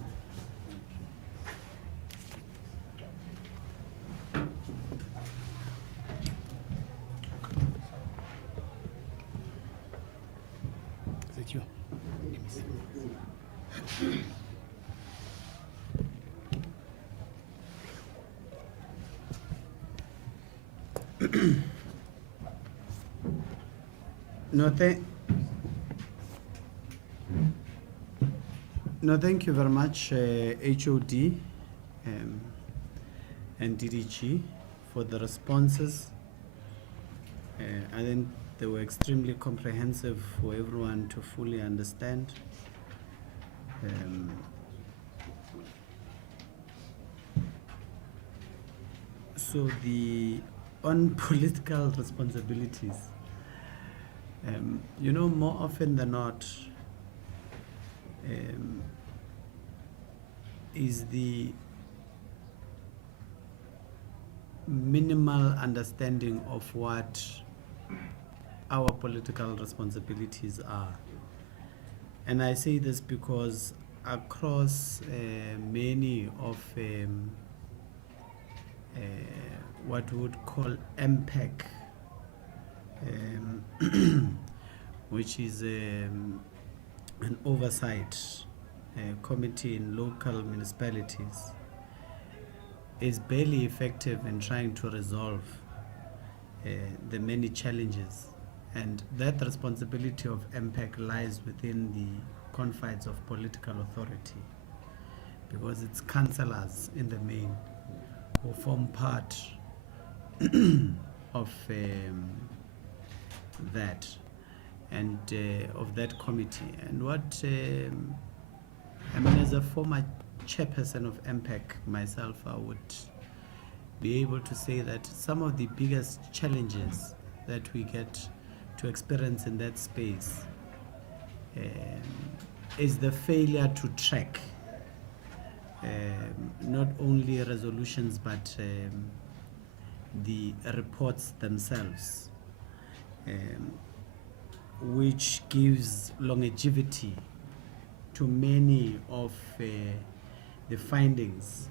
Thank you. No, thank you very much, HOD and DDG for the responses. I think they were extremely comprehensive for everyone to fully understand. So on political responsibilities, you know, more often than not, is the minimal understanding of what our political responsibilities are. And I say this because across many of what we would call MEC, which is an oversight committee in local municipalities, is barely effective in trying to resolve the many challenges. And that responsibility of MEC lies within the confines of political authority, because it's councillors in the main who form part of that and of that committee. And what I mean, as a former chairperson of MEC myself, I would be able to say that some of the biggest challenges that we get to experience in that space is the failure to track not only resolutions but the reports themselves, which gives longevity to many of the findings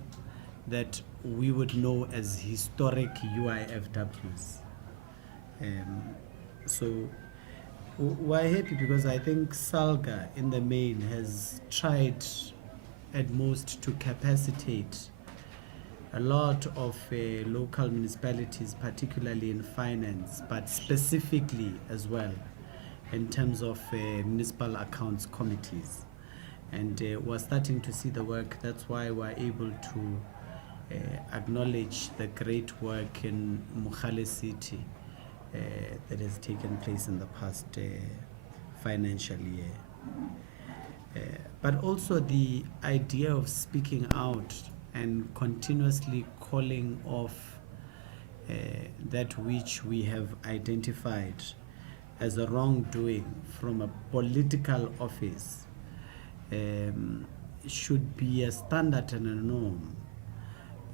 that we would know as historic UIFWs. So we're happy because I think SALGA in the main has tried at most to capacitate a lot of local municipalities, particularly in finance, but specifically as well in terms of municipal accounts committees. And we're starting to see the work. That's why we're able to acknowledge the great work in Makause City that has taken place in the past financial year. But also the idea of speaking out and continuously calling off that which we have identified as a wrongdoing from a political office should be a standard and a norm,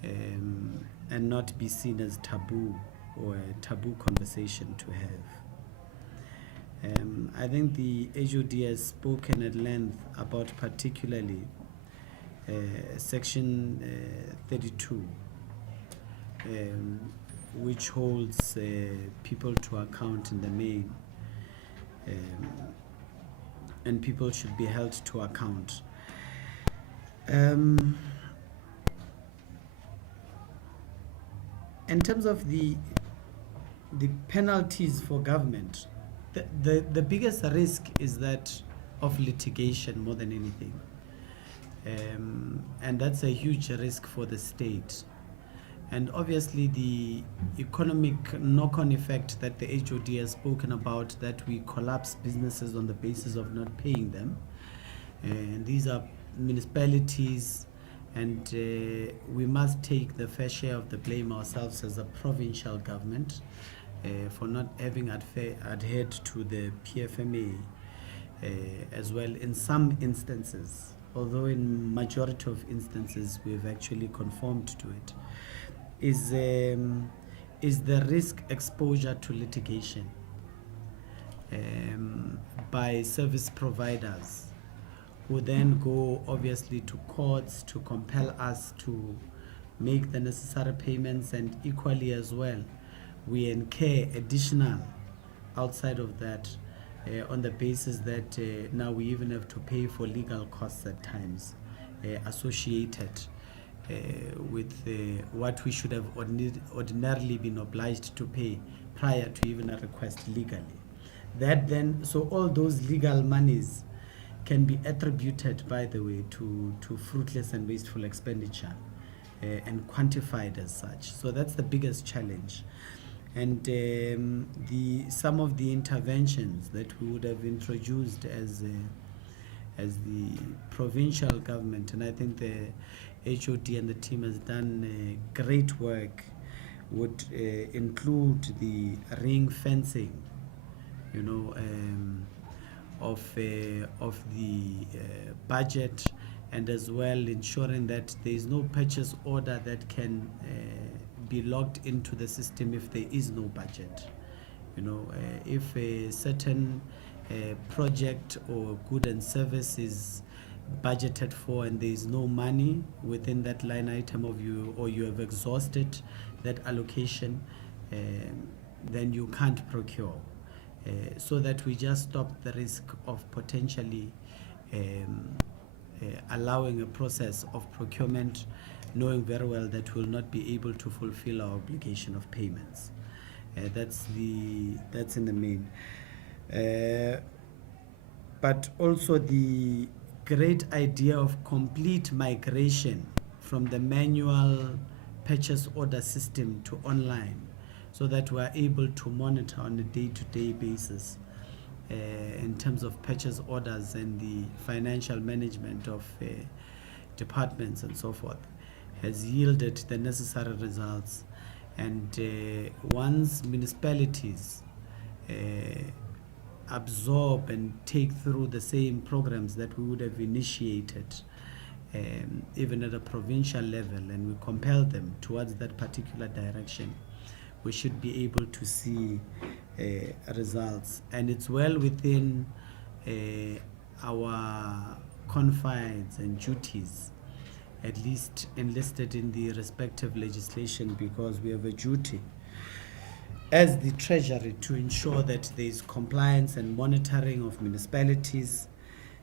and not be seen as taboo or a taboo conversation to have. I think the HOD has spoken at length about particularly section 32, which holds people to account in the main, and people should be held to account. In terms of the penalties for government, the biggest risk is that of litigation more than anything. And that's a huge risk for the state. And obviously the economic knock-on effect that the HOD has spoken about, that we collapse businesses on the basis of not paying them. And these are municipalities, and we must take the fair share of the blame ourselves as a provincial government for not having adhered to the PFMA as well in some instances, although in majority of instances we've actually conformed to it, is the risk exposure to litigation. by service providers, who then go obviously to courts to compel us to make the necessary payments, and equally as well, we incur additional outside of that on the basis that now we even have to pay for legal costs at times associated with what we should have ordinarily been obliged to pay prior to even a request legally. That then, so all those legal monies can be attributed, by the way, to fruitless and wasteful expenditure and quantified as such. So that's the biggest challenge. And some of the interventions that we would have introduced as the provincial government, and I think the HOD and the team has done great work, would include the ring fencing, you know, of the budget, and as well ensuring that there is no purchase order that can be logged into the system if there is no budget. You know, if a certain project or good and service is budgeted for and there is no money within that line item of you, or you have exhausted that allocation, then you can't procure. So that we just stop the risk of potentially allowing a process of procurement, knowing very well that we'll not be able to fulfill our obligation of payments. That's in the main. But also the great idea of complete migration from the manual purchase order system to online, so that we are able to monitor on a day-to-day basis in terms of purchase orders and the financial management of departments and so forth, has yielded the necessary results. And once municipalities absorb and take through the same programs that we would have initiated, even at a provincial level, and we compel them towards that particular direction, we should be able to see results. And it's well within our confines and duties, at least enlisted in the respective legislation, because we have a duty as the Treasury to ensure that there is compliance and monitoring of municipalities,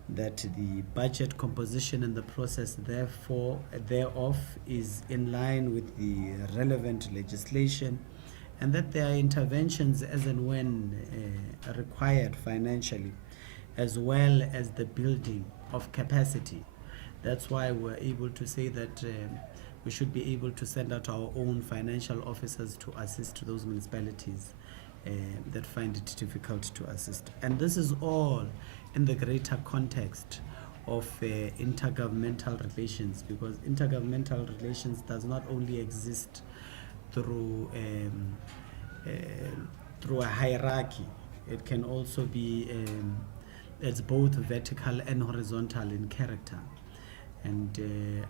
that the budget composition and the process thereof is in line with the relevant legislation, and that there are interventions as and when required financially, as well as the building of capacity. That's why we're able to say that we should be able to send out our own financial officers to assist those municipalities that find it difficult to assist. And this is all in the greater context of intergovernmental relations, because intergovernmental relations does not only exist through a hierarchy. It can also be it's both vertical and horizontal in character. And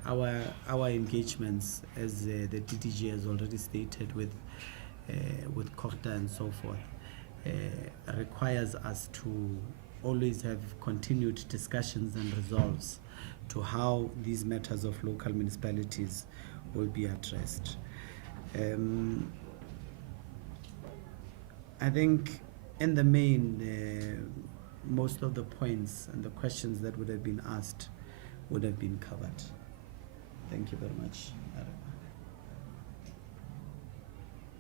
our engagements, as the DDG has already stated, with CORTA and so forth, requires us to always have continued discussions and resolves to how these matters of local municipalities will be addressed. I think in the main, most of the points and the questions that would have been asked would have been covered. Thank you very much.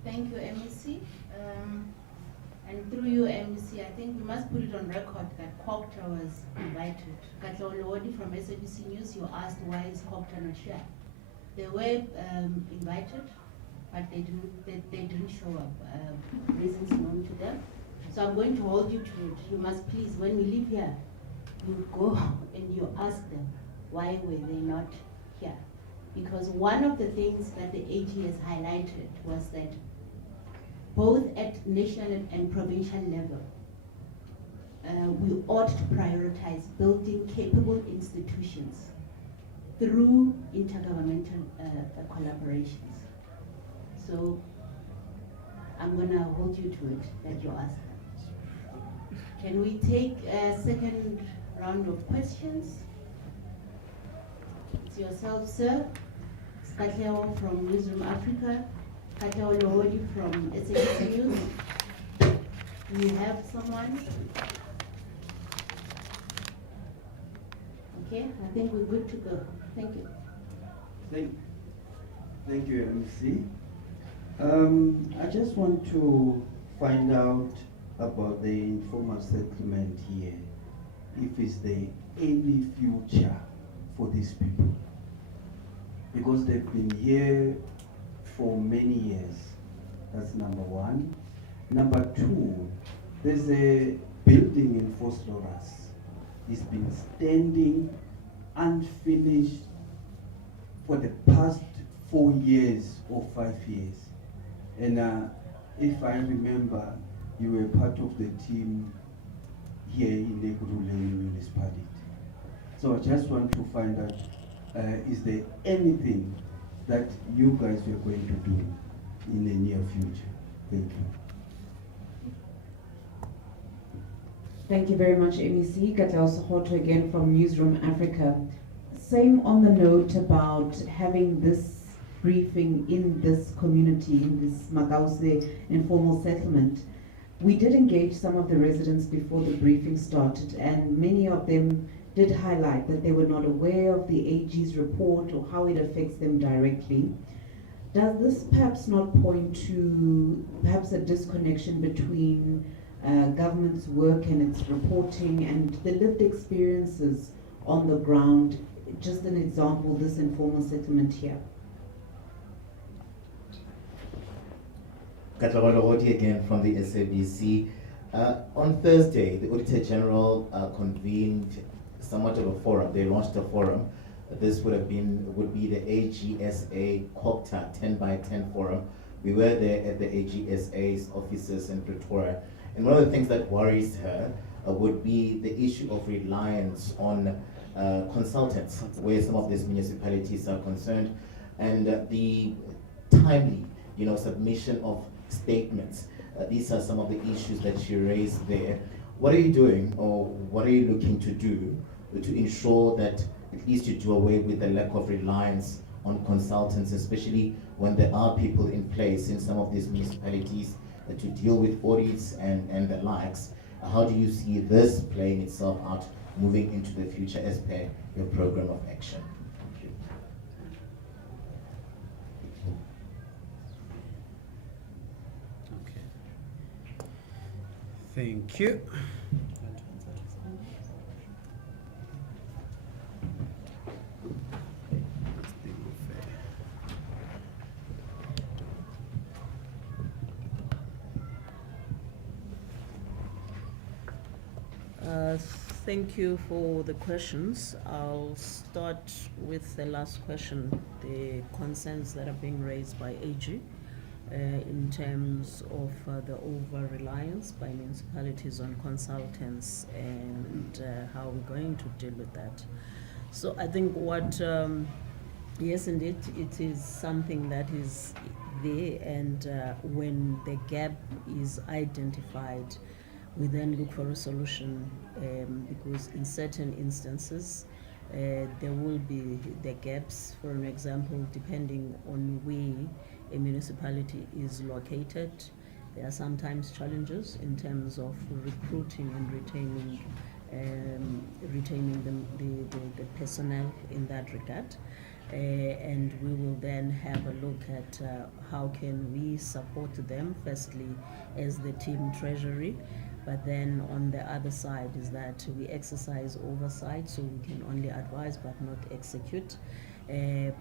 Thank you, MEC. And through you, MEC, I think we must put it on record that CORTA was invited. Nkululeko from SABC News, you asked why is CORTA not here. They were invited, but they didn't show up. Reasons known to them. So I'm going to hold you to it. You must please, when we leave here, you go and you ask them, why were they not here? Because one of the things that the AG has highlighted was that both at national and provincial level, we ought to prioritize building capable institutions through intergovernmental collaborations. So I'm gonna hold you to it that you ask them. Can we take a second round of questions? It's yourself, sir. Skatleo from Newsroom Africa. Katleo Lohodi from SABC News. Do you have someone? Okay, I think we're good to go. Thank you. Thank you, MC. I just want to find out about the informal settlement here. If is there any future for these people? Because they've been here for many years. That's number one. Number two, there's a building in Phosphorus. It's been standing unfinished for the past 4 years or 5 years. And if I remember, you were part of the team here in the Nkululeko municipality. So I just want to find out, is there anything that you guys are going to do in the near future? Thank you. Thank you very much, MEC. Katleo Sohoto again from Newsroom Africa. Same on the note about having this briefing in this community, in this Makause informal settlement. We did engage some of the residents before the briefing started, and many of them did highlight that they were not aware of the AG's report or how it affects them directly. Does this perhaps not point to perhaps a disconnection between government's work and its reporting and the lived experiences on the ground? Just an example, this informal settlement here. Katlego again from the SABC. On Thursday, the Auditor General convened somewhat of a forum. They launched a forum. This would be the AGSA COPTA 10x10 forum. We were there at the AGSA's offices in Pretoria. And one of the things that worries her would be the issue of reliance on consultants, where some of these municipalities are concerned, and the timely, submission of statements. These are some of the issues that she raised there. What are you doing, or what are you looking to do to ensure that at least you do away with the lack of reliance on consultants, especially when there are people in place in some of these municipalities to deal with audits and the likes? How do you see this playing itself out moving into the future as per your program of action? Thank you. Thank you for the questions. I'll start with the last question, the concerns that are being raised by AG. In terms of the over-reliance by municipalities on consultants and how we're going to deal with that. So I think yes indeed, it is something that is there, and when the gap is identified, we then look for a solution, because in certain instances, there will be the gaps. For an example, depending on where a municipality is located, there are sometimes challenges in terms of recruiting and retaining the personnel in that regard. And we will then have a look at how can we support them, firstly as the team treasury, but then on the other side is that we exercise oversight, so we can only advise but not execute.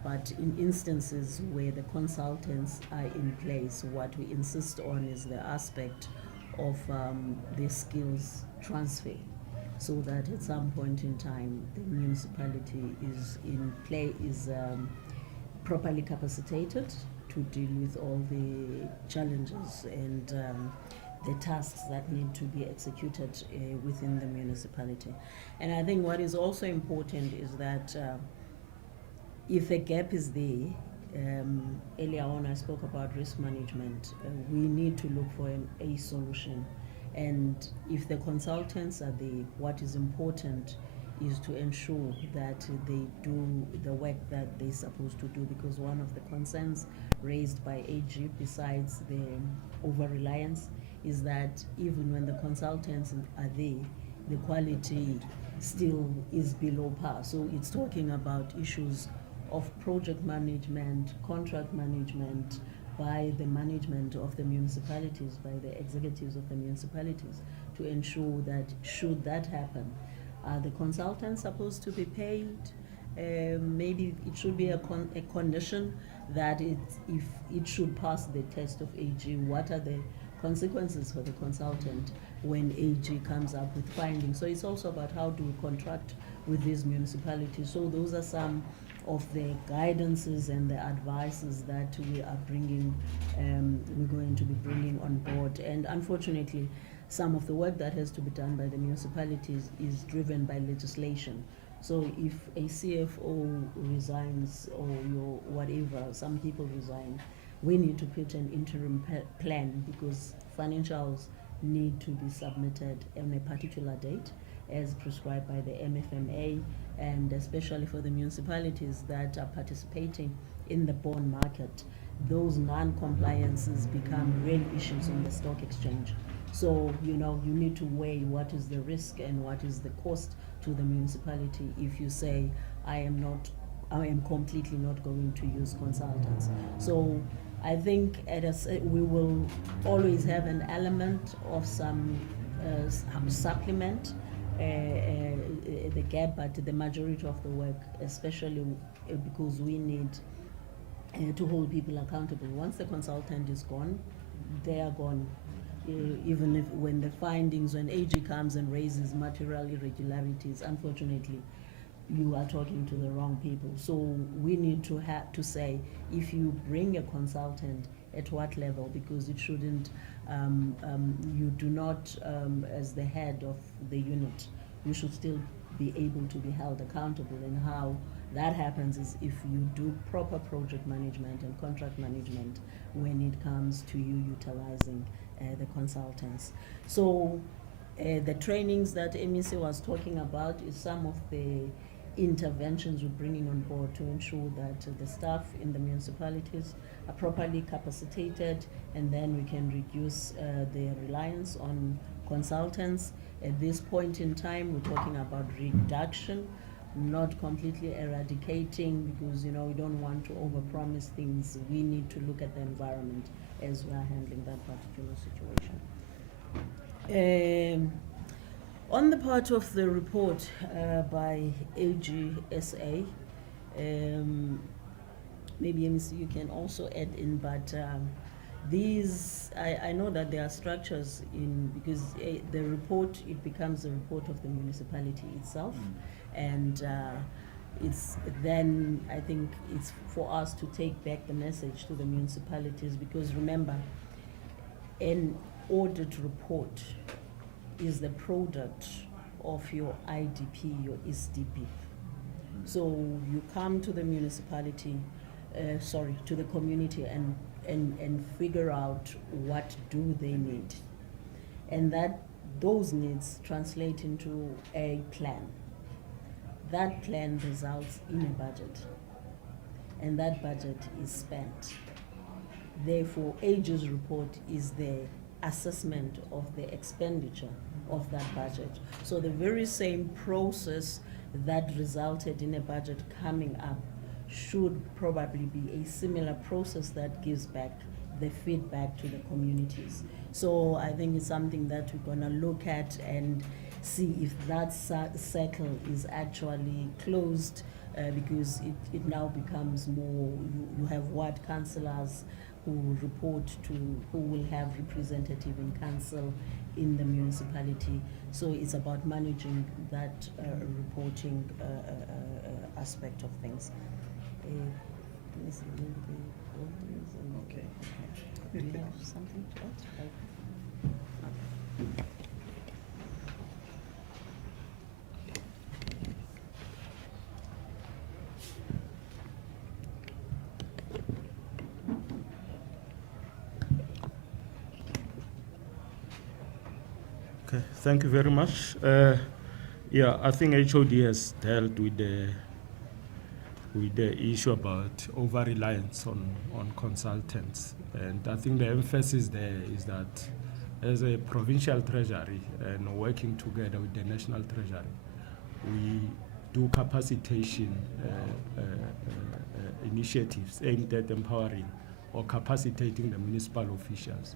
But in instances where the consultants are in place, what we insist on is the aspect of the skills transfer, so that at some point in time the municipality is properly capacitated to deal with all the challenges and the tasks that need to be executed within the municipality. And I think what is also important is that if a gap is there, earlier on I spoke about risk management, we need to look for a solution. And if the consultants are there, what is important is to ensure that they do the work that they're supposed to do, because one of the concerns raised by AG, besides the over-reliance, is that even when the consultants are there, the quality still is below par. So it's talking about issues of project management, contract management, by the management of the municipalities, by the executives of the municipalities, to ensure that should that happen, are the consultants supposed to be paid? Maybe it should be a condition that if it should pass the test of AG, what are the consequences for the consultant when AG comes up with findings? So it's also about how do we contract with these municipalities. So those are some of the guidances and the advices that we are bringing, we're going to be bringing on board. And unfortunately, some of the work that has to be done by the municipalities is driven by legislation. So if a CFO resigns or whatever, some people resign, we need to put an interim plan, because financials need to be submitted on a particular date as prescribed by the MFMA, and especially for the municipalities that are participating in the bond market, those non-compliances become real issues on the stock exchange. So, you need to weigh what is the risk and what is the cost to the municipality if you say, I am completely not going to use consultants. So I think we will always have an element of some supplement the gap, but the majority of the work, especially because we need to hold people accountable. Once the consultant is gone, they are gone. Even if when the findings, when AG comes and raises material irregularities, unfortunately, you are talking to the wrong people. So we need to have to say, if you bring a consultant, at what level, because it shouldn't, you do not, as the head of the unit, you should still be able to be held accountable. And how that happens is if you do proper project management and contract management when it comes to you utilizing the consultants. So the trainings that MEC was talking about is some of the interventions we're bringing on board to ensure that the staff in the municipalities are properly capacitated, and then we can reduce the reliance on consultants. At this point in time, we're talking about reduction, not completely eradicating, because we don't want to overpromise things. We need to look at the environment as we are handling that particular situation. On the part of the report by AGSA, maybe MEC you can also add in, but these, I know that there are structures in, because the report, it becomes a report of the municipality itself, and it's then, I think it's for us to take back the message to the municipalities, because remember, an audit report is the product of your IDP, your SDP. So you come to the municipality, to the community and figure out what do they need. And those needs translate into a plan. That plan results in a budget, and that budget is spent. Therefore, AG's report is the assessment of the expenditure of that budget. So the very same process that resulted in a budget coming up should probably be a similar process that gives back the feedback to the communities. So I think it's something that we're gonna look at and see if that circle is actually closed, because it now becomes more, you have ward councillors who report to, who will have representative in council in the municipality. So it's about managing that reporting aspect of things. Okay. Do you have something to add? Okay. Okay, thank you very much. Yeah, I think HOD has dealt with the issue about over-reliance on consultants. And I think the emphasis there is that as a provincial treasury and working together with the national treasury, we do capacitation initiatives aimed at empowering or capacitating the municipal officials,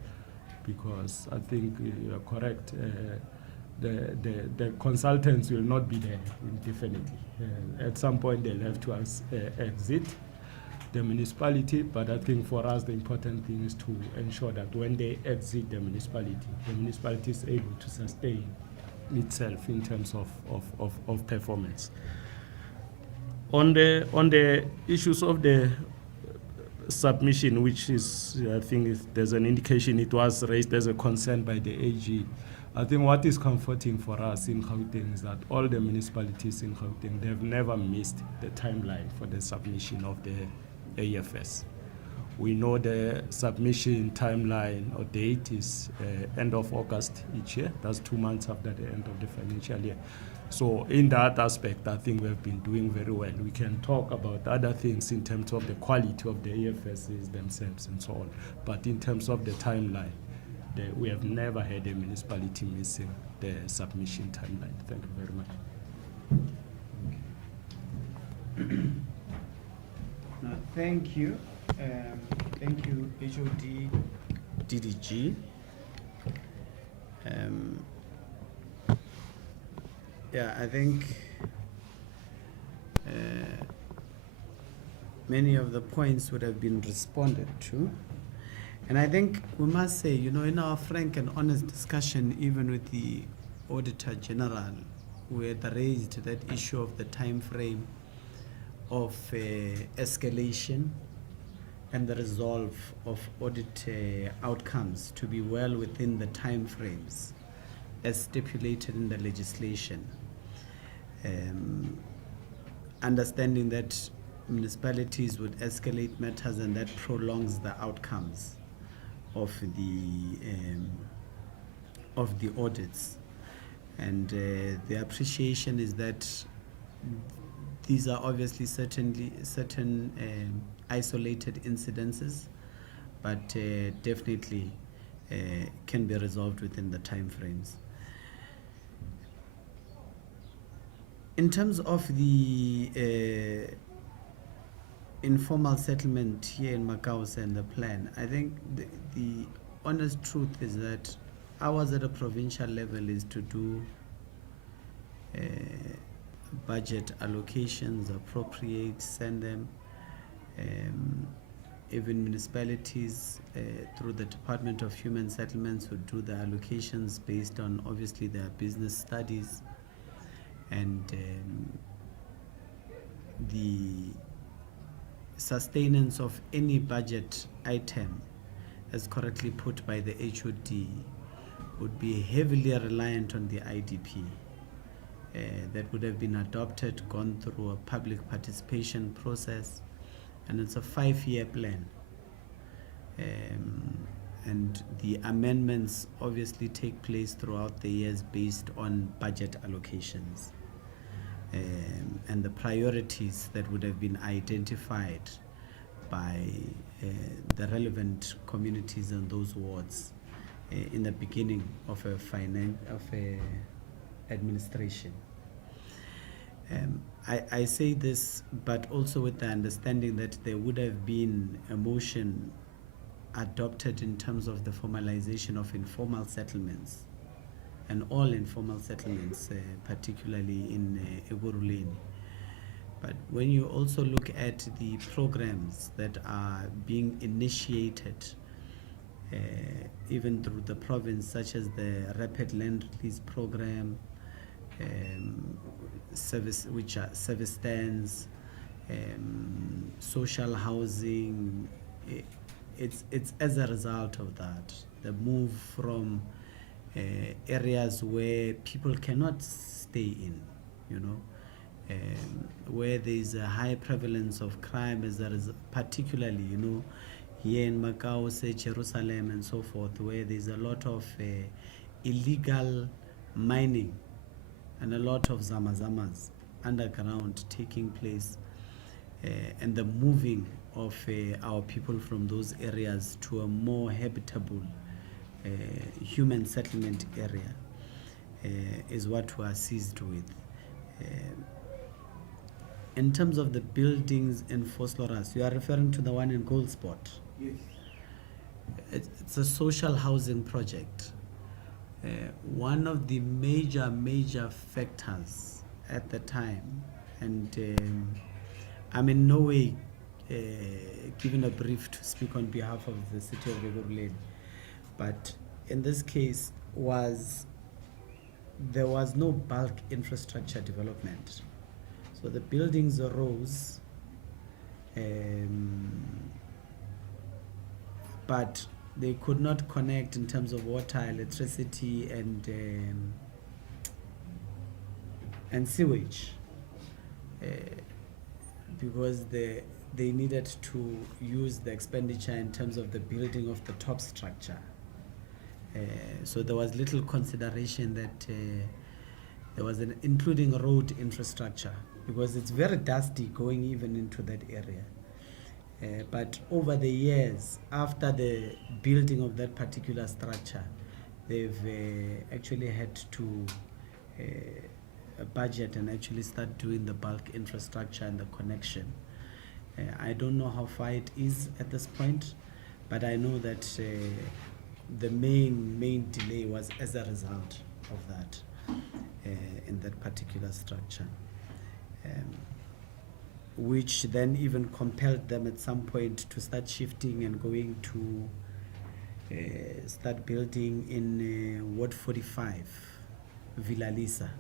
because I think you are correct. The consultants will not be there indefinitely. At some point they'll have to exit the municipality, but I think for us the important thing is to ensure that when they exit the municipality is able to sustain itself in terms of performance. On the issues of the submission, which is, I think there's an indication it was raised as a concern by the AG. I think what is comforting for us in Gauteng is that all the municipalities in Gauteng, they've never missed the timeline for the submission of the AFS. We know the submission timeline or date is end of August each year. That's 2 months after the end of the financial year. So in that aspect, I think we've been doing very well. We can talk about other things in terms of the quality of the AFSs themselves and so on. But in terms of the timeline, we have never had a municipality missing the submission timeline. Thank you very much. No, thank you. Thank you, HOD, DDG. Yeah, I think many of the points would have been responded to. And I think we must say, you know, in our frank and honest discussion, even with the Auditor General, we had raised that issue of the time frame of escalation and the resolve of audit outcomes to be well within the time frames as stipulated in the legislation. Understanding that municipalities would escalate matters and that prolongs the outcomes of the audits. And the appreciation is that these are obviously certain isolated incidences, but definitely can be resolved within the time frames. In terms of the informal settlement here in Makause and the plan, I think the honest truth is that ours at a provincial level is to do budget allocations, appropriate, send them. Even municipalities through the Department of Human Settlements would do the allocations based on obviously their business studies, and the sustenance of any budget item as correctly put by the HOD would be heavily reliant on the IDP that would have been adopted, gone through a public participation process, and it's a 5-year plan. And the amendments obviously take place throughout the years based on budget allocations and the priorities that would have been identified by the relevant communities and those wards in the beginning of a administration. I say this, but also with the understanding that there would have been a motion adopted in terms of the formalization of informal settlements and all informal settlements, particularly in Ekurhuleni. But when you also look at the programs that are being initiated, even through the province, such as the Rapid Land Release Program, service stands, social housing, it's as a result of that, the move from areas where people cannot stay in, you know, where there's a high prevalence of crime, particularly, you know, here in Makause, Jerusalem, and so forth, where there's a lot of illegal mining and a lot of zamazamas underground taking place, and the moving of our people from those areas to a more habitable human settlement area is what we are seized with. In terms of the buildings in Vosloorus, you are referring to the one in Goldspot? Yes. It's a social housing project. One of the major factors at the time, and I'm in no way given a brief to speak on behalf of the city of Ekurhuleni, but in this case there was no bulk infrastructure development. So the buildings arose, but they could not connect in terms of water, electricity, and sewage, because they needed to use the expenditure in terms of the building of the top structure. So there was little consideration that there was including road infrastructure, because it's very dusty going even into that area. But over the years, after the building of that particular structure, they've actually had to budget and actually start doing the bulk infrastructure and the connection. I don't know how far it is at this point, but I know that the main delay was as a result of that in that particular structure, which then even compelled them at some point to start shifting and going to start building in Ward 45, Villa Lisa,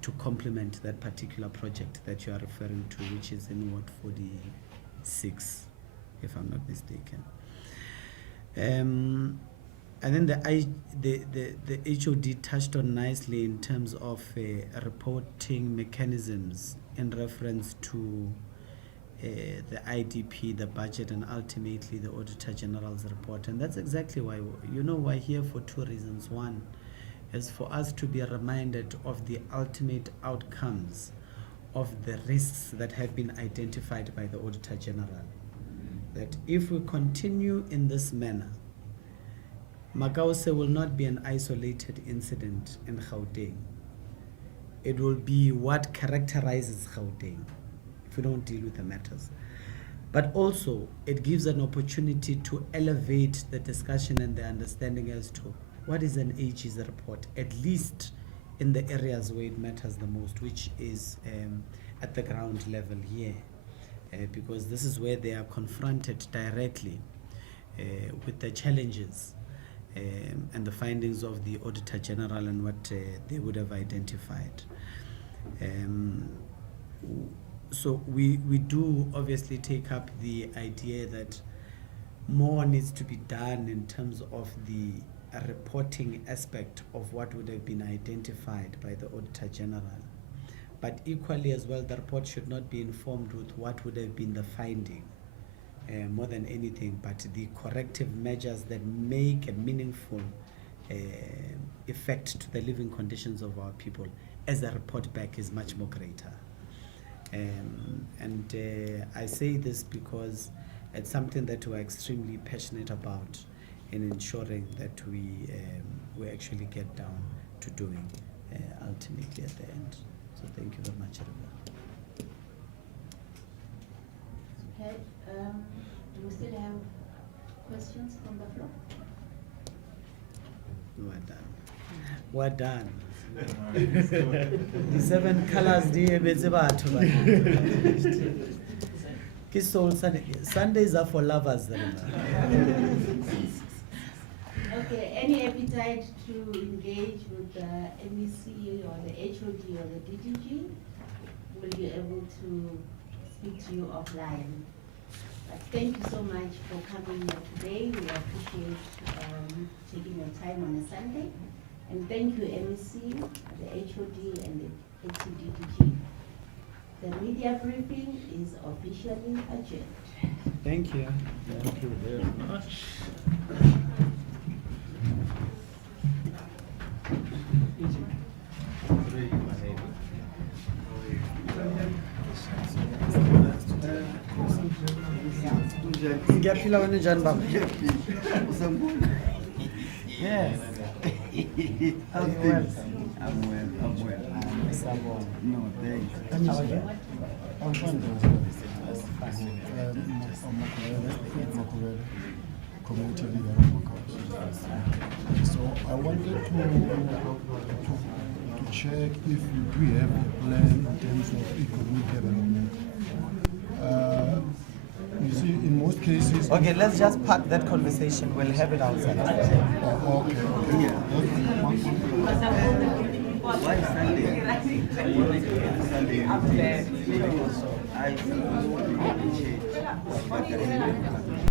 to complement that particular project that you are referring to, which is in Ward 46, if I'm not mistaken. And then the HOD touched on nicely in terms of reporting mechanisms in reference to the IDP, the budget, and ultimately the Auditor General's report. And that's exactly why, we're here for two reasons. One is for us to be reminded of the ultimate outcomes of the risks that have been identified by the Auditor General. That if we continue in this manner, Makause will not be an isolated incident in Gauteng. It will be what characterizes Gauteng if we don't deal with the matters. But also, it gives an opportunity to elevate the discussion and the understanding as to what is an AG's report, at least in the areas where it matters the most, which is at the ground level here. Because this is where they are confronted directly with the challenges and the findings of the Auditor General and what they would have identified. So we do obviously take up the idea that more needs to be done in terms of the reporting aspect of what would have been identified by the Auditor General. But equally as well, the report should not be informed with what would have been the finding, more than anything, but the corrective measures that make a meaningful effect to the living conditions of our people as a report back is much more greater. I say this because it's something that we're extremely passionate about in ensuring that we actually get down to doing ultimately at the end. So thank you very much, everyone. Okay, do we still have questions from the floor? We're done. The 7 colors the Kiss Soul Sundays are for lovers. Okay, any appetite to engage with the MEC or the HOD or the DDG? Will be able to speak to you offline. But thank you so much for coming here today. We appreciate you taking your time on a Sunday. And thank you, MEC, the HOD, and the HCDDG. The media briefing is officially adjourned. Thank you. Thank you very much. Ngiyaphila wena njani baba? Usambona? Yes. I'm well. No, thanks. How are you? I'm fine. Community leader of Makause. So I wanted to check if you do have a plan in terms of economic development. You see, in most cases. Okay, let's just park that conversation. We'll have it outside. Oh, okay. Why Sunday? Sunday. I